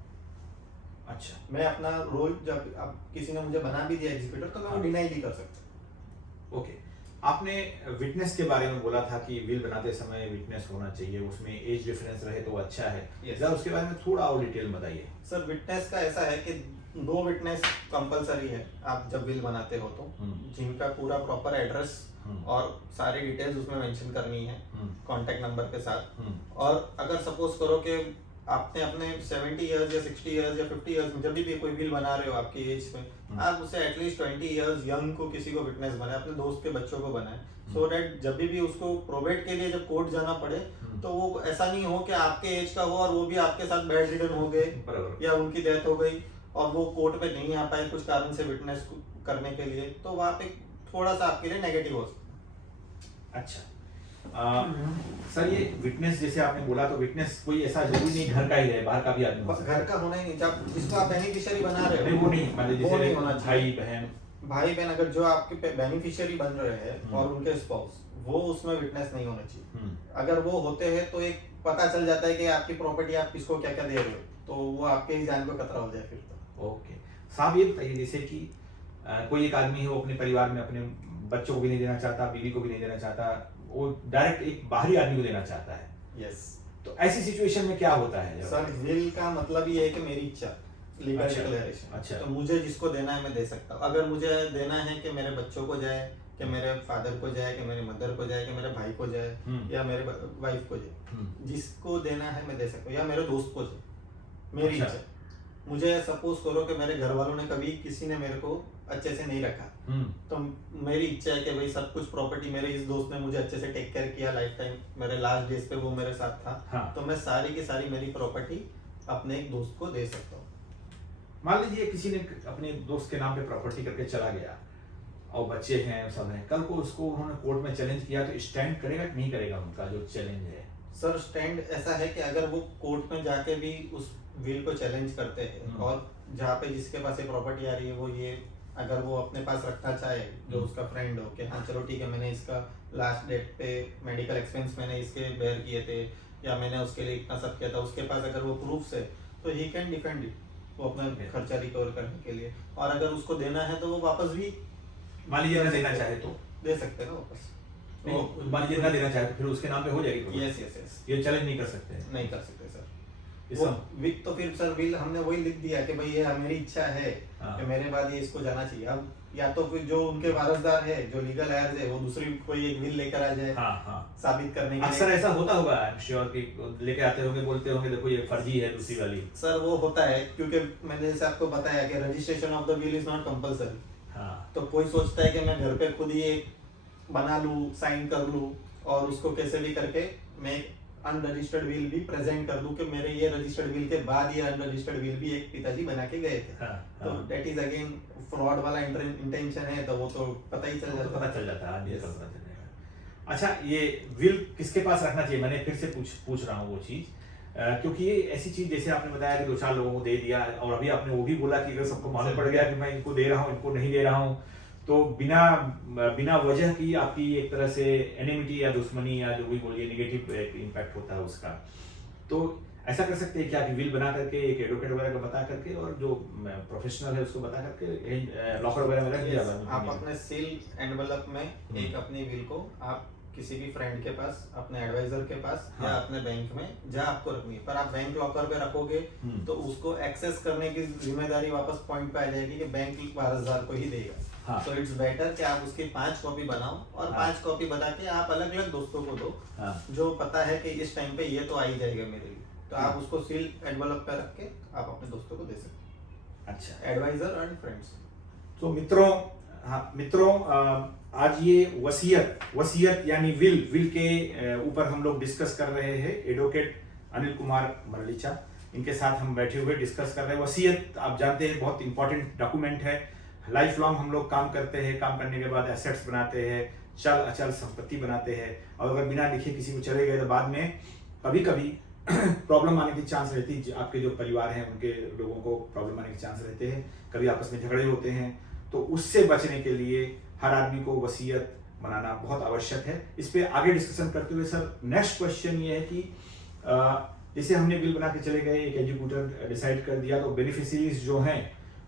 अच्छा मैं अपना रोल जब अब किसी ने मुझे बना भी दिया एग्जीक्यूटर, तो मैं वो हाँ। डिनाई भी कर सकता। ओके। आपने विटनेस के बारे में बोला था कि विल बनाते समय विटनेस होना चाहिए, उसमें एज डिफरेंस रहे तो अच्छा है। Yes. जरा उसके बारे में थोड़ा और डिटेल बताइए। सर विटनेस का ऐसा है कि 2 विटनेस कंपलसरी है आप जब बिल बनाते हो तो, जिनका पूरा प्रॉपर एड्रेस और सारी डिटेल्स उसमें मेंशन करनी है कॉन्टेक्ट नंबर के साथ। और अगर सपोज करो कि आपने अपने 70 इयर्स या 60 इयर्स या 50 इयर्स में जब भी कोई बिल बना रहे हो आपकी एज में, आप उसे एटलीस्ट 20 इयर्स यंग को किसी को विटनेस बनाए, अपने दोस्त के बच्चों को बनाए, सो दैट जब भी उसको प्रोबेट के लिए जब कोर्ट जाना पड़े तो वो ऐसा नहीं हो कि आपके एज का हो और वो भी आपके साथ बेड रिडन हो गए बराबर। या उनकी डेथ हो गई और वो कोर्ट पे नहीं आ पाए कुछ कारण से विटनेस करने के लिए, तो वहाँ पे थोड़ा सा आपके लिए नेगेटिव हो सकता है। अच्छा सर, ये विटनेस जैसे आपने बोला, तो विटनेस कोई ऐसा जरूरी नहीं घर का ही रहे, बाहर का भी आदमी हो बस सकता है। घर का होना ही नहीं, जब जिसको आप बेनिफिशियरी बना रहे नहीं हो वो नहीं, मतलब वो नहीं जैसे होना चाहिए। भाई बहन। भाई बहन अगर जो आपके बेनिफिशियरी बन रहे हैं और उनके स्पाउस, वो उसमें विटनेस नहीं होना चाहिए। अगर वो होते हैं तो एक पता चल जाता है कि आपकी प्रॉपर्टी आप किसको क्या क्या दे रहे हो, तो वो आपके ही जान को खतरा हो जाए फिर तो। ओके साहब, ये बताइए जैसे कि कोई एक आदमी है, वो अपने परिवार में अपने बच्चों को भी नहीं देना चाहता, बीवी को भी नहीं देना चाहता, वो डायरेक्ट एक बाहरी आदमी को देना चाहता है, यस तो ऐसी सिचुएशन में क्या होता है? सर विल का मतलब ये है कि मेरी इच्छा, लीगल अच्छा, डिक्लेरेशन। अच्छा। तो मुझे जिसको देना है मैं दे सकता हूँ। अगर मुझे देना है कि मेरे बच्चों को जाए, कि मेरे फादर को जाए, कि मेरी मदर को जाए, कि मेरे भाई को जाए या मेरे वाइफ को जाए, जिसको देना है मैं दे सकता हूँ, या मेरे दोस्त को जाए, मेरी अच्छा। इच्छा। मुझे सपोज करो कि मेरे घर वालों ने कभी किसी ने मेरे को अच्छे से नहीं रखा, तो मेरी इच्छा है कि भाई सब कुछ प्रॉपर्टी मेरे इस दोस्त ने मुझे अच्छे से टेक केयर किया लाइफ टाइम, मेरे लास्ट डेज पे वो मेरे साथ था, हाँ। तो मैं सारी की सारी मेरी प्रॉपर्टी अपने एक दोस्त को दे सकता हूँ। मान लीजिए किसी ने अपने दोस्त के नाम पे प्रॉपर्टी करके चला गया और बच्चे हैं सब हैं, कल को उसको उन्होंने कोर्ट में चैलेंज किया तो स्टैंड करेगा कि नहीं करेगा उनका जो चैलेंज है? सर स्टैंड ऐसा है कि अगर वो कोर्ट में जाके भी उस विल को चैलेंज करते हैं और जहाँ पे जिसके पास ये प्रॉपर्टी आ रही है वो ये अगर वो अपने पास रखना चाहे जो उसका फ्रेंड हो कि हाँ चलो ठीक है मैंने इसका लास्ट डेट पे मेडिकल एक्सपेंस मैंने इसके बेयर किए थे या मैंने उसके लिए इतना सब किया था, उसके पास अगर वो प्रूफ्स है तो ही कैन डिफेंड इट, वो अपना खर्चा रिकवर करने के लिए। और अगर उसको देना है तो वो वापस भी मान लीजिए ना देना चाहे तो दे सकते हैं ना वापस। नहीं, मान लीजिए ना देना चाहे तो फिर उसके नाम पे हो जाएगी? यस यस यस, ये चैलेंज नहीं कर सकते? नहीं कर सकते सर। इस वो सम- विल तो फिर सर विल हमने वही लिख दिया कि भाई ये मेरी इच्छा है हाँ। कि मेरे बाद ये इसको जाना चाहिए। अब या तो फिर जो उनके वारसदार है जो लीगल हायर्स है वो दूसरी कोई एक विल लेकर आ जाए हाँ हाँ, साबित करने के अक्सर लिए। ऐसा होता होगा, आई एम श्योर कि लेके आते होंगे, बोलते होंगे देखो ये फर्जी है दूसरी वाली। सर वो होता है क्योंकि मैंने जैसे आपको बताया कि registration of the will is not compulsory. हाँ तो कोई सोचता है कि मैं घर पे खुद ही एक बना लूं, साइन कर लूं और उसको कैसे भी करके मैं अनरजिस्टर्ड विल भी प्रेजेंट कर दूं कि मेरे ये रजिस्टर्ड विल के बाद ये अनरजिस्टर्ड विल भी एक पिताजी बना के गए थे। हाँ, तो हाँ। दैट इज अगेन फ्रॉड वाला इंटेंशन है तो वो तो पता ही चल तो जाता पता चल जाता है, आदमी Yes. का पता चल जाएगा। अच्छा, ये विल किसके पास रखना चाहिए? मैंने फिर से पूछ रहा हूँ वो चीज, क्योंकि ये ऐसी चीज जैसे आपने बताया कि 2-4 लोगों को दे दिया और अभी आपने वो भी बोला कि अगर सबको मालूम पड़ गया कि मैं इनको दे रहा हूँ इनको नहीं दे रहा हूँ तो बिना बिना वजह की आपकी एक तरह से एनिमिटी या दुश्मनी या जो भी बोलिए नेगेटिव इम्पैक्ट होता है उसका। तो ऐसा कर सकते हैं क्या कि विल बना करके एक एडवोकेट वगैरह को बता करके और जो प्रोफेशनल है उसको बता करके लॉकर वगैरह में रख दिया Yes, आप जाए? अपने सील एनवलप में एक अपनी विल को आप किसी भी फ्रेंड के पास, अपने एडवाइजर के पास या हाँ। अपने बैंक में जहाँ आपको रखनी है, पर आप बैंक लॉकर पे रखोगे तो उसको एक्सेस करने की जिम्मेदारी वापस पॉइंट पे आ जाएगी कि बैंक वारसदार को ही देगा। हाँ। तो इट्स बेटर कि आप उसकी 5 कॉपी बनाओ और हाँ। 5 कॉपी बना के आप अलग अलग दोस्तों को दो हाँ। जो पता है कि इस टाइम पे ये तो आ ही जाएगा मेरे लिए, तो आप उसको सील एनवलप पे रख के आप अपने दोस्तों को दे सकते हैं, अच्छा, एडवाइजर एंड फ्रेंड्स। तो मित्रों आज ये वसीयत यानी विल के ऊपर हम लोग डिस्कस कर रहे हैं। एडवोकेट अनिल कुमार मरलीचा, इनके साथ हम बैठे हुए डिस्कस कर रहे हैं। वसीयत आप जानते हैं बहुत इंपॉर्टेंट डॉक्यूमेंट है। लाइफ लॉन्ग हम लोग काम करते हैं, काम करने के बाद एसेट्स बनाते हैं, चल अचल संपत्ति बनाते हैं और अगर बिना लिखे किसी को चले गए तो बाद में कभी कभी प्रॉब्लम आने की चांस रहती है। आपके जो परिवार हैं उनके लोगों को प्रॉब्लम आने के चांस रहते हैं, कभी आपस में झगड़े होते हैं, तो उससे बचने के लिए हर आदमी को वसीयत बनाना बहुत आवश्यक है। इस पे आगे डिस्कशन करते हुए सर नेक्स्ट क्वेश्चन ये है कि जैसे हमने बिल बना के चले गए, एक एग्जीक्यूटर डिसाइड कर दिया, तो बेनिफिशियरीज जो हैं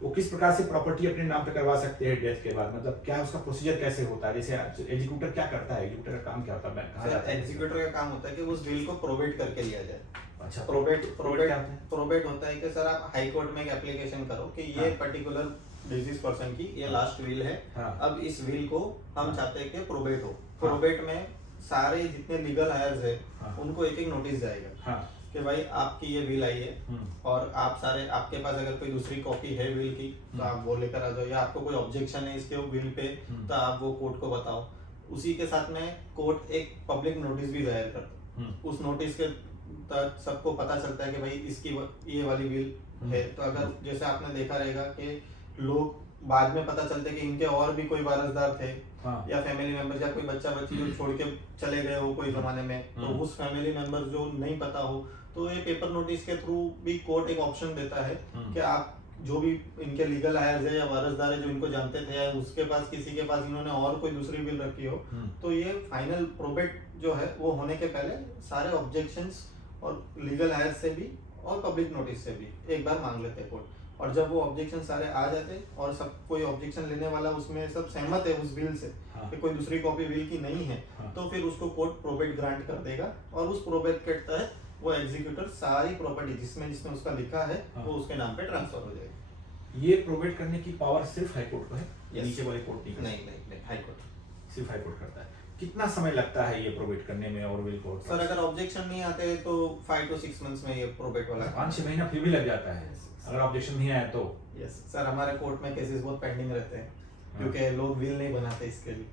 वो किस प्रकार से प्रॉपर्टी अपने नाम पे करवा सकते हैं डेथ के बाद? मतलब क्या उसका प्रोसीजर कैसे होता है? जैसे एग्जीक्यूटर क्या करता है, एग्जीक्यूटर का काम क्या होता है? एग्जीक्यूटर का काम होता है कि उस बिल को प्रोबेट करके लिया जाए। अच्छा, प्रोबेट क्या होता है? प्रोबेट होता है कि सर आप हाई कोर्ट में एक एप्लीकेशन करो कि ये हाँ। पर्टिकुलर डिजीज पर्सन की ये लास्ट विल है, हाँ। अब इस विल को हम हाँ। चाहते हैं कि प्रोबेट हो। प्रोबेट में सारे जितने लीगल हायर्स है हाँ। उनको एक एक नोटिस जाएगा हाँ। कि भाई आपकी ये विल आई है और आप सारे आपके पास अगर कोई दूसरी कॉपी है विल की तो आप वो लेकर आ जाओ, या आपको कोई ऑब्जेक्शन है इसके विल पे तो आप वो कोर्ट को बताओ। उसी के साथ में कोर्ट एक पब्लिक नोटिस भी जाहिर करता है। उस नोटिस के तहत सबको पता चलता है कि भाई इसकी ये वाली विल है। तो अगर जैसे आपने देखा रहेगा कि लोग बाद में पता चलते कि इनके और भी कोई वारसदार थे हाँ। या फैमिली मेंबर्स या कोई बच्चा बच्ची जो छोड़ के चले गए हो कोई जमाने में, तो उस फैमिली मेंबर जो नहीं पता हो तो ये पेपर नोटिस के थ्रू भी कोर्ट एक ऑप्शन देता है कि आप जो भी इनके लीगल हायर्स है या वारसदार है जो इनको जानते थे या उसके पास किसी के पास इन्होंने और कोई दूसरी विल रखी हो, तो ये फाइनल प्रोबेट जो है वो होने के पहले सारे ऑब्जेक्शंस और लीगल हायर्स से भी और पब्लिक नोटिस से भी एक बार मांग लेते हैं कोर्ट। और जब वो ऑब्जेक्शन सारे आ जाते और सब कोई ऑब्जेक्शन लेने वाला उसमें सब सहमत है उस बिल से हाँ। कि कोई दूसरी कॉपी बिल की नहीं है, हाँ। तो फिर उसको कोर्ट प्रोबेट ग्रांट कर देगा और उस प्रोबेट के तहत वो एग्जीक्यूटर सारी प्रॉपर्टी जिसमें जिसमें उसका लिखा है हाँ। वो उसके नाम पे ट्रांसफर हो जाएगी। ये प्रोवाइड करने की पावर सिर्फ हाई कोर्ट को है? Yes. नीचे वाले कोर्ट नहीं? नहीं हाई कोर्ट सिर्फ हाई कोर्ट करता है। कितना समय लगता है ये प्रोवाइड करने में और विल कोर्ट? सर अगर ऑब्जेक्शन नहीं आते तो 5 to 6 मंथ्स में ये प्रोबेट वाला 5-6 महीना फिर भी लग जाता है अगर ऑब्जेक्शन नहीं आया तो? यस सर, हमारे कोर्ट में केसेस बहुत पेंडिंग रहते हैं क्योंकि लोग विल नहीं बनाते, इसके लिए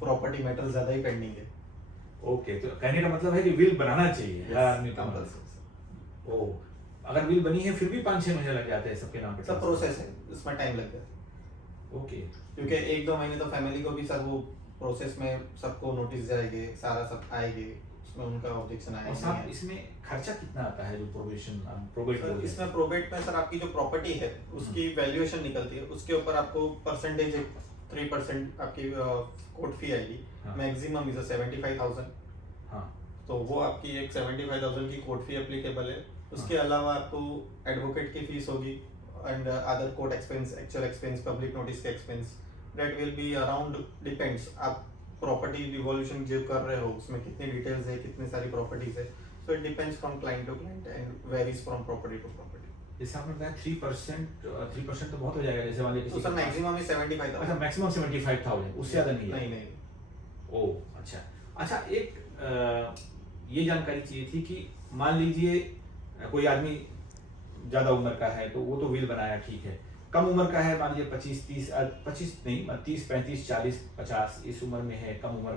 प्रॉपर्टी मैटर ज्यादा ही पेंडिंग है। ओके, तो कहने का मतलब है कि विल बनाना चाहिए हर आदमी को। कंपल्सरी। ओ, अगर विल बनी है फिर भी 5-6 महीने लग जाते हैं सबके नाम पे सब ट्रांसफर। प्रोसेस है, इसमें टाइम लग जाता है। ओके। क्योंकि 1-2 महीने तो फैमिली को भी सर वो प्रोसेस में सबको नोटिस जाएंगे, सारा सब आएंगे, उसमें उनका ऑब्जेक्शन और आएगा साहब नहीं इसमें खर्चा कितना आता है जो प्रोबेट सर, बोल रहे इसमें हैं? प्रोबेट में सर आपकी जो प्रॉपर्टी है उसकी वैल्यूएशन निकलती है, उसके ऊपर आपको परसेंटेज 3% आपकी कोर्ट फी आएगी। हाँ। मैक्सिमम इज 75,000, हाँ। तो वो आपकी एक 75,000 की कोर्ट फी एप्लीकेबल है। उसके अलावा आपको एडवोकेट की फीस होगी and other court expense, actual expense, public notice के expense, that will be around, depends आप प्रॉपर्टी रिवॉल्यूशन जो कर रहे हो उसमें कितनी डिटेल्स है, कितनी सारी प्रॉपर्टीज है, so it depends from client to client and varies from property to property. जैसे आपने बताया 3% तो बहुत हो जाएगा, जैसे मान लीजिए तो किसी सर के पास- मैक्सिमम ही 75,000। अच्छा, मैक्सिमम 75,000, उससे ज्यादा नहीं है? नहीं नहीं। ओह अच्छा। अच्छा, एक ये जानकारी चाहिए थी कि मान लीजिए कोई आदमी ज्यादा उम्र का है तो वो तो विल बनाया, ठीक है। कम उम्र का है, मान लीजिए 25 नहीं 30, 35, 40, 50 इस उम्र में है, कम उम्र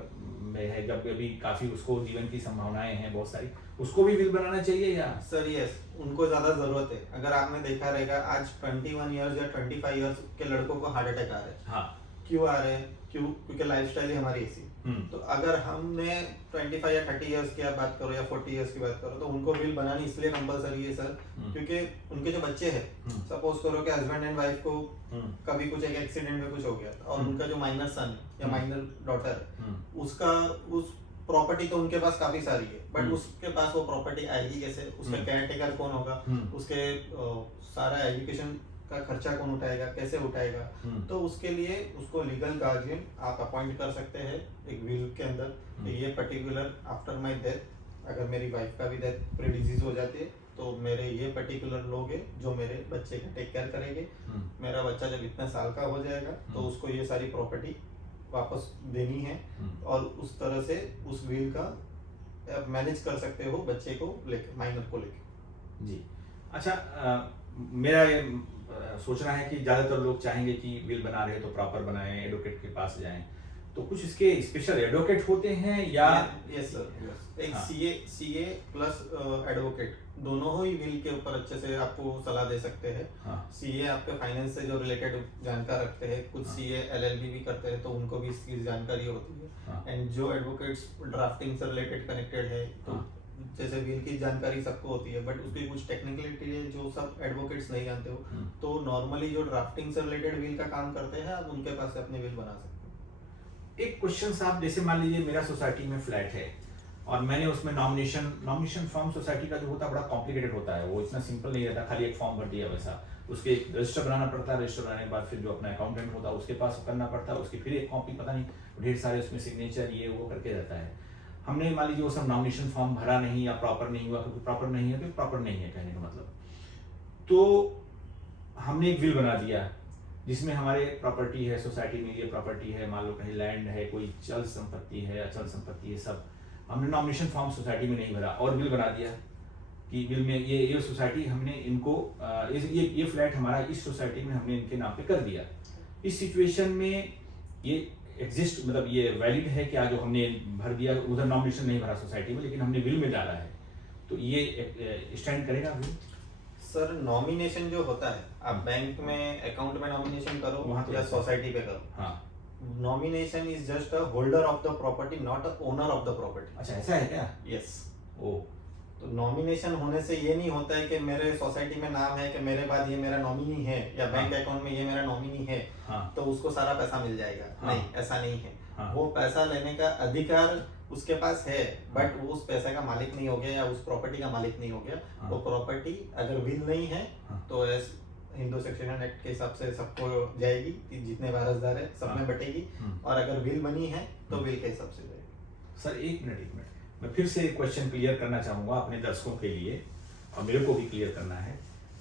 में है, जब अभी काफी उसको जीवन की संभावनाएं हैं बहुत सारी, उसको भी विल बनाना चाहिए या? सर यस, उनको ज्यादा जरूरत है। अगर आपने देखा रहेगा आज 21 इयर्स या 25 इयर्स के लड़कों को हार्ट अटैक आ रहे हैं। हाँ। क्यों आ रहे हैं? क्योंकि लाइफस्टाइल ही हमारी ऐसी। तो अगर हमने 25 या 30 इयर्स की आप बात करो या 40 इयर्स की बात करो, तो उनको विल बनानी इसलिए कंपलसरी है सर, क्योंकि उनके जो बच्चे हैं, सपोज करो कि हस्बैंड एंड वाइफ को कभी कुछ एक एक्सीडेंट में कुछ हो गया और उनका जो माइनर सन या माइनर डॉटर, उसका उस प्रॉपर्टी तो उनके पास काफी सारी है, बट उसके पास वो प्रॉपर्टी आएगी कैसे? उसका केयर टेकर कौन होगा? उसके सारा एजुकेशन का खर्चा कौन उठाएगा, कैसे उठाएगा? तो उसके लिए उसको लीगल गार्जियन आप अपॉइंट कर सकते हैं एक विल के अंदर कि ये पर्टिकुलर आफ्टर माय डेथ, अगर मेरी वाइफ का भी डेथ प्री डिजीज हो जाती है तो मेरे ये पर्टिकुलर लोग हैं जो मेरे बच्चे का टेक केयर करेंगे। मेरा बच्चा जब इतने साल का हो जाएगा तो उसको ये सारी प्रॉपर्टी वापस देनी है, और उस तरह से उस विल का आप मैनेज कर सकते हो बच्चे को लेके, माइनर को लेके। जी। अच्छा, मेरा ये सोचना है कि ज्यादातर लोग चाहेंगे कि विल बना रहे तो प्रॉपर बनाएं, एडवोकेट के पास जाएं, तो कुछ इसके स्पेशल एडवोकेट होते हैं या? यस सर, एक हाँ। सीए प्लस एडवोकेट दोनों ही विल के ऊपर अच्छे से आपको सलाह दे सकते हैं। हाँ। सीए आपके फाइनेंस से जो रिलेटेड जानकार रखते हैं, कुछ हाँ। सीए एलएलबी भी करते हैं तो उनको भी इसकी जानकारी होती है। हाँ। एंड जो एडवोकेट्स ड्राफ्टिंग से रिलेटेड कनेक्टेड है, तो हाँ। जैसे विल की जानकारी सबको होती है, बट उसकी कुछ टेक्निकलिटी है जो सब एडवोकेट्स नहीं जानते हो, तो नॉर्मली जो ड्राफ्टिंग से रिलेटेड विल का काम करते हैं आप उनके पास से अपनी विल बना सकते हो। एक क्वेश्चन साहब, जैसे मान लीजिए मेरा सोसाइटी में फ्लैट है और मैंने उसमें नॉमिनेशन फॉर्म, सोसाइटी का जो होता है बड़ा कॉम्प्लिकेटेड होता है, वो इतना सिंपल नहीं रहता, खाली एक फॉर्म भर दिया वैसा, उसके एक रजिस्टर बनाना पड़ता है, रजिस्टर बनाने के बाद फिर जो अपना अकाउंटेंट होता है उसके पास करना पड़ता है, उसकी फिर एक कॉपी, पता नहीं ढेर सारे उसमें सिग्नेचर ये वो करके रहता है। हमने मान लीजिए वो सब नॉमिनेशन फॉर्म भरा नहीं या प्रॉपर नहीं हुआ, क्योंकि प्रॉपर नहीं है तो प्रॉपर नहीं है कहने का मतलब, तो हमने एक विल बना दिया जिसमें हमारे प्रॉपर्टी है, सोसाइटी में ये प्रॉपर्टी है, मान लो कहीं लैंड है, कोई चल संपत्ति है, अचल संपत्ति है, सब हमने नॉमिनेशन फॉर्म सोसाइटी में नहीं भरा और विल बना दिया कि विल में ये सोसाइटी हमने इनको ये फ्लैट हमारा इस सोसाइटी में हमने इनके नाम पे कर दिया। इस सिचुएशन में ये एग्जिस्ट, मतलब ये वैलिड है क्या जो हमने भर दिया, उधर नॉमिनेशन नहीं भरा सोसाइटी में लेकिन हमने विल में डाला है, तो ये स्टैंड करेगा विल? सर नॉमिनेशन जो होता है, आप बैंक में अकाउंट में नॉमिनेशन करो वहाँ तो या ऐसा। सोसाइटी पे करो, हाँ। Nomination is just a holder of the property, not a owner of the property. अच्छा, ऐसा है क्या? यस। ओ। तो नॉमिनेशन होने से ये नहीं होता है कि मेरे सोसाइटी में नाम है कि मेरे बाद ये मेरा नॉमिनी है, या बैंक अकाउंट में ये मेरा नॉमिनी है, हाँ। तो उसको सारा पैसा मिल जाएगा। हाँ। नहीं, ऐसा नहीं है। हाँ। वो पैसा लेने का अधिकार उसके पास है, बट वो उस पैसे का मालिक नहीं हो गया या उस प्रॉपर्टी का मालिक नहीं हो गया। हाँ। वो प्रॉपर्टी अगर विल नहीं है हाँ। तो हिंदू सेक्शन एक्ट के हिसाब से सबको जाएगी, कि जितने वारसदार है सब में बटेगी, और अगर विल बनी है तो विल के हिसाब से जाएगी। सर एक मिनट, मैं फिर से क्वेश्चन क्लियर करना चाहूंगा अपने दर्शकों के लिए, और मेरे को भी क्लियर करना है।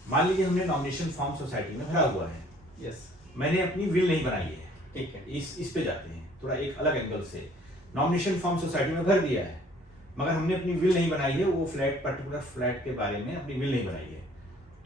मान लीजिए हमने नॉमिनेशन फॉर्म सोसाइटी में भरा हुआ है, यस, मैंने अपनी विल नहीं बनाई है, ठीक है। इस पे जाते हैं थोड़ा एक अलग एंगल से। नॉमिनेशन फॉर्म सोसाइटी में भर दिया है मगर हमने अपनी विल नहीं बनाई है, वो फ्लैट, पर्टिकुलर फ्लैट के बारे में अपनी विल नहीं बनाई है,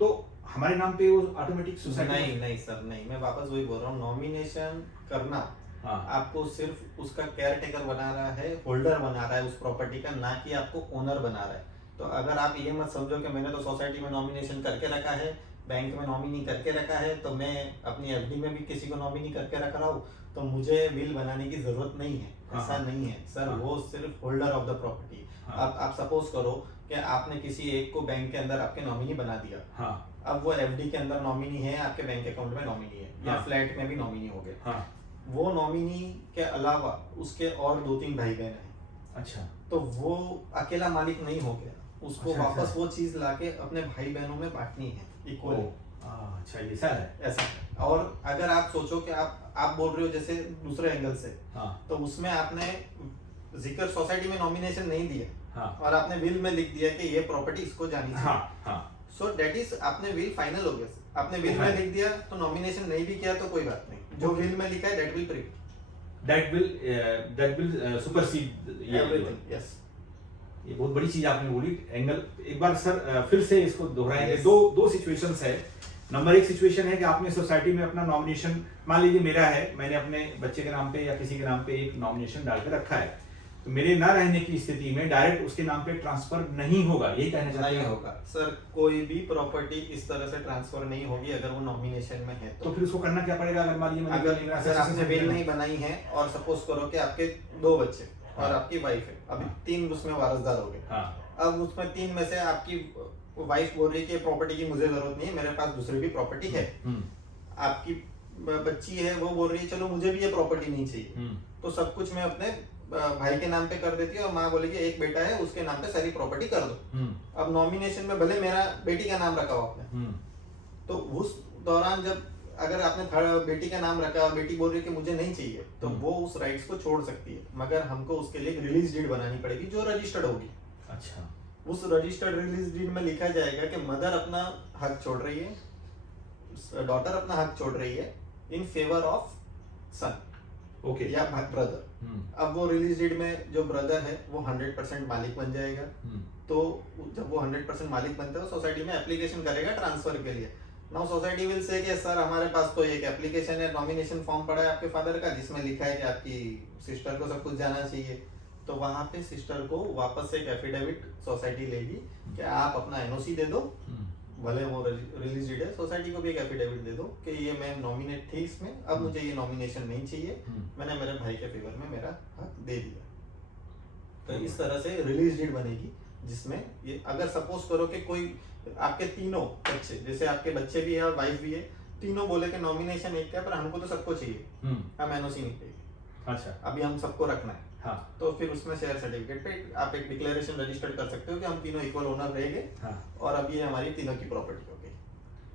तो हमारे नाम पे वो ऑटोमेटिक सोसाइटी? नहीं सर, नहीं, मैं वापस वही बोल रहा हूँ, नॉमिनेशन करना हाँ। आपको सिर्फ उसका केयर टेकर बना रहा है, होल्डर बना रहा है उस प्रॉपर्टी का, ना कि आपको ओनर बना रहा है। तो अगर आप ये मत समझो कि मैंने तो सोसाइटी में नॉमिनेशन करके रखा है, बैंक में नॉमिनी करके रखा है, तो मैं अपनी एफडी में भी किसी को नॉमिनी करके रख रहा हूँ तो मुझे विल बनाने की जरूरत नहीं है। हाँ, ऐसा नहीं है सर। हाँ। वो सिर्फ होल्डर ऑफ द प्रॉपर्टी। हाँ। अब आप सपोज करो कि आपने किसी एक को बैंक के अंदर आपके नॉमिनी बना दिया। हाँ। अब वो एफडी के अंदर नॉमिनी है, आपके बैंक अकाउंट में नॉमिनी है, या हाँ। फ्लैट में भी नॉमिनी हो गए। हाँ। वो नॉमिनी के अलावा उसके और 2-3 भाई बहन हैं, अच्छा। तो वो अकेला मालिक नहीं हो गया, उसको अच्छा, वापस अच्छा। वो चीज लाके अपने भाई बहनों में बांटनी है इक्वली। अच्छा, ऐसा है। ऐसा है। और अगर आप सोचो कि आप बोल रहे हो जैसे दूसरे एंगल से, हाँ। तो उसमें आपने जिक्र सोसाइटी में नॉमिनेशन नहीं दिया, हाँ। और आपने विल में लिख दिया कि ये प्रॉपर्टी इसको जानी चाहिए। हाँ। हाँ। सो दैट इज आपने विल फाइनल हो गया। आपने विल में लिख दिया तो नॉमिनेशन नहीं भी किया तो कोई बात नहीं, जो विल में लिखा है that will prevail, that will supersede everything. Yes, ये बहुत बड़ी चीज आपने बोली। एंगल एक बार सर फिर से इसको दोहराएंगे। Yes. दो सिचुएशंस है। नंबर एक सिचुएशन है कि आपने सोसाइटी में अपना नॉमिनेशन, मान लीजिए मेरा है, मैंने अपने बच्चे के नाम पे या किसी के नाम पे एक नॉमिनेशन डाल के रखा है, तो मेरे ना रहने की स्थिति में डायरेक्ट उसके नाम पे ट्रांसफर नहीं होगा, यही कहना चाहते नहीं हैं? होगा सर। कोई भी प्रॉपर्टी इस तरह से ट्रांसफर नहीं होगी अगर वो नॉमिनेशन में है तो फिर उसको करना क्या पड़ेगा? अगर मान लीजिए अगर आपने विल नहीं बनाई है, और सपोज करो कि आपके 2 बच्चे और आपकी वाइफ है, अभी 3 उसमें वारसदार हो गए। हाँ। अब उसमें 3 में से आपकी वाइफ बोल रही है कि प्रॉपर्टी की मुझे जरूरत नहीं है, मेरे पास दूसरी भी प्रॉपर्टी है। आपकी बच्ची है, वो बोल रही है चलो मुझे भी ये प्रॉपर्टी नहीं चाहिए, तो सब कुछ मैं अपने भाई के नाम पे कर देती हूँ, और माँ बोलेगी एक बेटा है उसके नाम पे सारी प्रॉपर्टी कर दो। अब नॉमिनेशन में भले मेरा बेटी का नाम रखा हो आपने, तो उस दौरान जब अगर आपने बेटी का नाम रखा और बेटी बोल रही है कि मुझे नहीं चाहिए, तो वो उस राइट्स को छोड़ सकती है, मगर हमको उसके लिए एक रिलीज डीड बनानी पड़ेगी जो रजिस्टर्ड होगी। अच्छा। उस रजिस्टर्ड रिलीज डीड में लिखा जाएगा कि मदर अपना हक छोड़ रही है, डॉटर अपना हक छोड़ रही है in favour of son, okay, या ब्रदर। अब वो रिलीज डीड में जो ब्रदर है वो 100% मालिक बन जाएगा। तो जब वो 100% मालिक बनता है, सोसाइटी में एप्लीकेशन करेगा ट्रांसफर के लिए। नाउ सोसाइटी विल से कि सर हमारे पास तो एक एप्लीकेशन है, नॉमिनेशन फॉर्म पड़ा है आपके फादर का, जिसमें लिखा है कि आपकी सिस्टर को सब कुछ जाना चाहिए। तो वहां पे सिस्टर को वापस से एक एफिडेविट सोसाइटी लेगी कि आप अपना एनओसी दे दो, भले वो रिलीज डीड है, सोसाइटी को भी एक एफिडेविट दे दो कि ये मैं नॉमिनेट थी इसमें, अब मुझे ये नॉमिनेशन नहीं चाहिए, मैंने मेरे भाई के फेवर में मेरा हक दे दिया। तो इस तरह से रिलीज डीड बनेगी, जिसमें ये अगर सपोज करो कि कोई आपके तीनों बच्चे, जैसे आपके बच्चे भी है और वाइफ भी है, तीनों बोले कि नॉमिनेशन एक है पर हमको तो सबको चाहिए, हम एनओसी नहीं देंगे, अच्छा, अभी हम सबको रखना है। हाँ। तो फिर उसमें शेयर सर्टिफिकेट पे आप एक डिक्लेरेशन रजिस्टर्ड कर सकते हो कि हम तीनों इक्वल ओनर रहेंगे, हाँ। और अब ये हमारी तीनों की प्रॉपर्टी हो गई।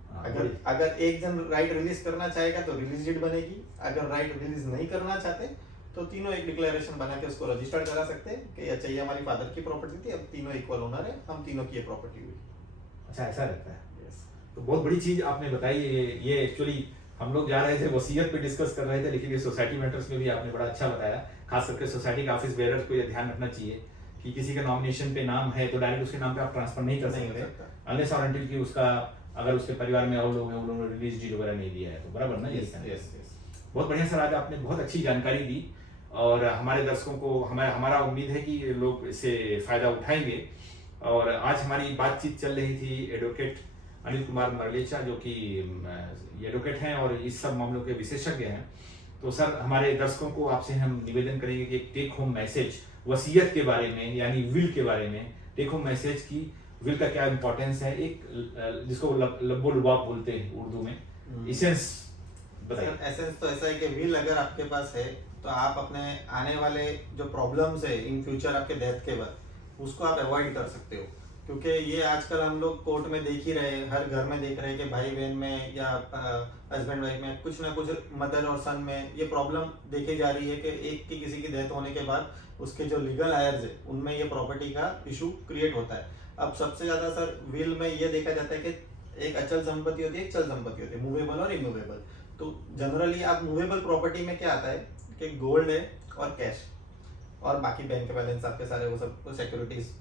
हाँ, अगर एक जन राइट रिलीज करना चाहेगा तो रिलीज डीड बनेगी, अगर राइट रिलीज नहीं करना चाहते तो तीनों एक डिक्लेरेशन बना के उसको रजिस्टर्ड करा सकते हैं कि अच्छा ये हमारी फादर की प्रॉपर्टी थी, अब तीनों इक्वल ओनर है, हम तीनों की ये प्रॉपर्टी हुई। अच्छा, ऐसा रहता है। यस। तो बहुत बड़ी चीज आपने बताई। ये एक्चुअली हम लोग जा रहे थे वसीयत पे डिस्कस कर रहे थे, लेकिन ये सोसाइटी मैटर्स में भी आपने बड़ा अच्छा बताया। खास करके सोसाइटी के ऑफिस बेयरर्स को ये ध्यान रखना चाहिए कि किसी के नॉमिनेशन पे नाम है तो डायरेक्ट उसके नाम पे आप ट्रांसफर नहीं कर सकते, अनलेस और अनटिल कि उसका अगर उसके परिवार में और लोग हैं, उन्होंने रिलीज डीड वगैरह नहीं दिया है तो बराबर ना। यस। बहुत बढ़िया सर, आज आपने बहुत अच्छी जानकारी दी, और हमारे दर्शकों को हमारा उम्मीद है कि लोग इससे फायदा उठाएंगे। और आज हमारी बातचीत चल रही थी एडवोकेट अनिल कुमार मरलेचा, जो कि एडवोकेट हैं और इस सब मामलों के विशेषज्ञ हैं। तो सर, हमारे दर्शकों को आपसे हम निवेदन करेंगे कि एक टेक होम मैसेज वसीयत के बारे में, यानी विल के बारे में, टेक होम मैसेज की विल का क्या इंपॉर्टेंस है, एक जिसको लब्बो लुबाब बोलते हैं उर्दू में, इसेंस बताइए। एसेंस तो ऐसा है कि विल अगर आपके पास है तो आप अपने आने वाले जो प्रॉब्लम्स है इन फ्यूचर आपके डेथ के बाद, उसको आप अवॉइड कर सकते हो। क्योंकि ये आजकल हम लोग कोर्ट में देख ही रहे हैं, हर घर में देख रहे हैं कि भाई बहन में या हस्बैंड वाइफ में कुछ ना कुछ, मदर और सन में ये प्रॉब्लम देखी जा रही है कि एक की किसी की डेथ होने के बाद उसके जो लीगल आयर्स है उनमें ये प्रॉपर्टी का इशू क्रिएट होता है। अब सबसे ज्यादा सर विल में ये देखा जाता है कि एक अचल संपत्ति होती है, एक चल संपत्ति होती है, मूवेबल और इमूवेबल। तो जनरली आप मूवेबल प्रॉपर्टी में क्या आता है कि गोल्ड है और कैश, और बाकी बैंक बैलेंस आपके सारे वो सब सिक्योरिटीज।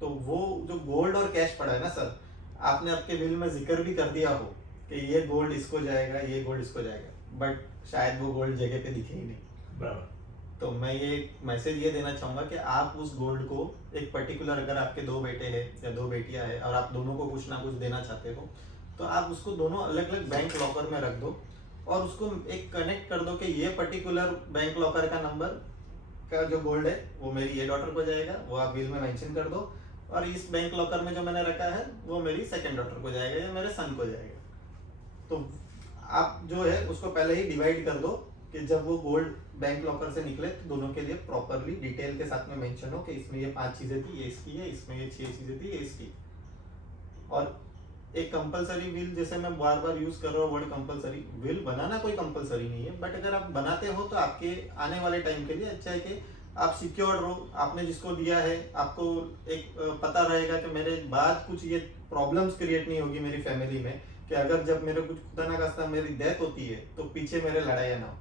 तो वो जो गोल्ड और कैश पड़ा है ना सर, आपने आपके विल में जिक्र भी कर दिया हो कि ये गोल्ड इसको जाएगा, ये गोल्ड इसको जाएगा, बट शायद वो गोल्ड जगह पे दिखे ही नहीं। बराबर। तो मैं ये मैसेज ये देना चाहूँगा कि आप उस गोल्ड को एक पर्टिकुलर, अगर आपके 2 बेटे हैं या 2 बेटियां हैं और आप दोनों को कुछ ना कुछ देना चाहते हो, तो आप उसको दोनों अलग अलग बैंक लॉकर में रख दो और उसको एक कनेक्ट कर दो कि ये पर्टिकुलर बैंक लॉकर का नंबर का जो गोल्ड है वो मेरी ये डॉटर को जाएगा, वो आप विल में मेंशन कर दो, और इस बैंक लॉकर में जो मैंने रखा है वो मेरी सेकंड डॉटर को जाएगा या मेरे सन को जाएगा। तो आप जो है उसको पहले ही डिवाइड कर दो कि जब वो गोल्ड बैंक लॉकर से निकले तो दोनों के लिए प्रॉपरली डिटेल के साथ में मेंशन हो कि इसमें ये 5 चीजें थी, ये इसकी है, इसमें ये 6 चीजें थी, ये इसकी। और एक कंपलसरी विल, जैसे मैं बार बार यूज कर रहा हूँ वर्ड कंपलसरी, विल बनाना कोई कंपलसरी नहीं है, बट अगर आप बनाते हो तो आपके आने वाले टाइम के लिए अच्छा है कि आप सिक्योर रहो। आपने जिसको दिया है आपको एक पता रहेगा कि मेरे बाद कुछ ये प्रॉब्लम्स क्रिएट नहीं होगी मेरी फैमिली में, कि अगर जब मेरे कुछ खुदा ना खास्ता मेरी डेथ होती है तो पीछे मेरे लड़ाइयाँ ना हो।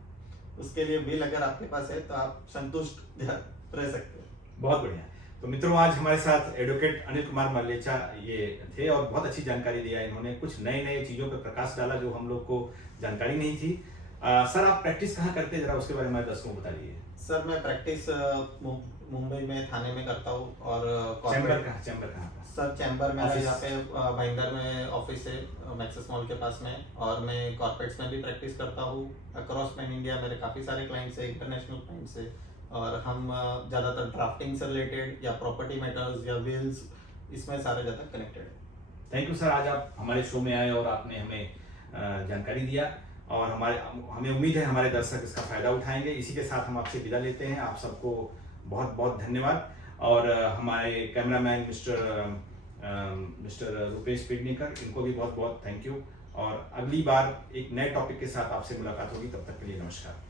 उसके लिए विल अगर आपके पास है तो आप संतुष्ट रह सकते हो। बहुत बढ़िया। तो मित्रों, आज हमारे साथ एडवोकेट अनिल कुमार मल्लेचा ये थे और बहुत अच्छी जानकारी दिया इन्होंने। कुछ नए नए चीज़ों पर प्रकाश डाला जो हम लोग को जानकारी नहीं थी। सर, आप प्रैक्टिस कहाँ करते हैं, जरा उसके बारे में दर्शकों को बताइए। सर, मैं प्रैक्टिस मुंबई में थाने में करता हूँ। और चैम्बर कहाँ पर? सर, चैम्बर मेरा यहाँ पे भाईंदर में ऑफिस है, मैक्सिस मॉल के पास में। और मैं कॉर्पोरेट्स में भी प्रैक्टिस करता हूँ। अक्रॉस पैन इंडिया मेरे काफ़ी सारे क्लाइंट्स है, इंटरनेशनल क्लाइंट्स है। और हम ज़्यादातर ड्राफ्टिंग से रिलेटेड या प्रॉपर्टी मैटर्स या विल्स, इसमें सारे ज़्यादा कनेक्टेड है। थैंक यू सर, आज आप हमारे शो में आए और आपने हमें जानकारी दिया और हमें उम्मीद है हमारे दर्शक इसका फायदा उठाएंगे। इसी के साथ हम आपसे विदा लेते हैं। आप सबको बहुत बहुत धन्यवाद। और हमारे कैमरामैन मिस्टर रुपेश पेडनेकर, इनको भी बहुत बहुत थैंक यू। और अगली बार एक नए टॉपिक के साथ आपसे मुलाकात होगी, तब तक के लिए नमस्कार।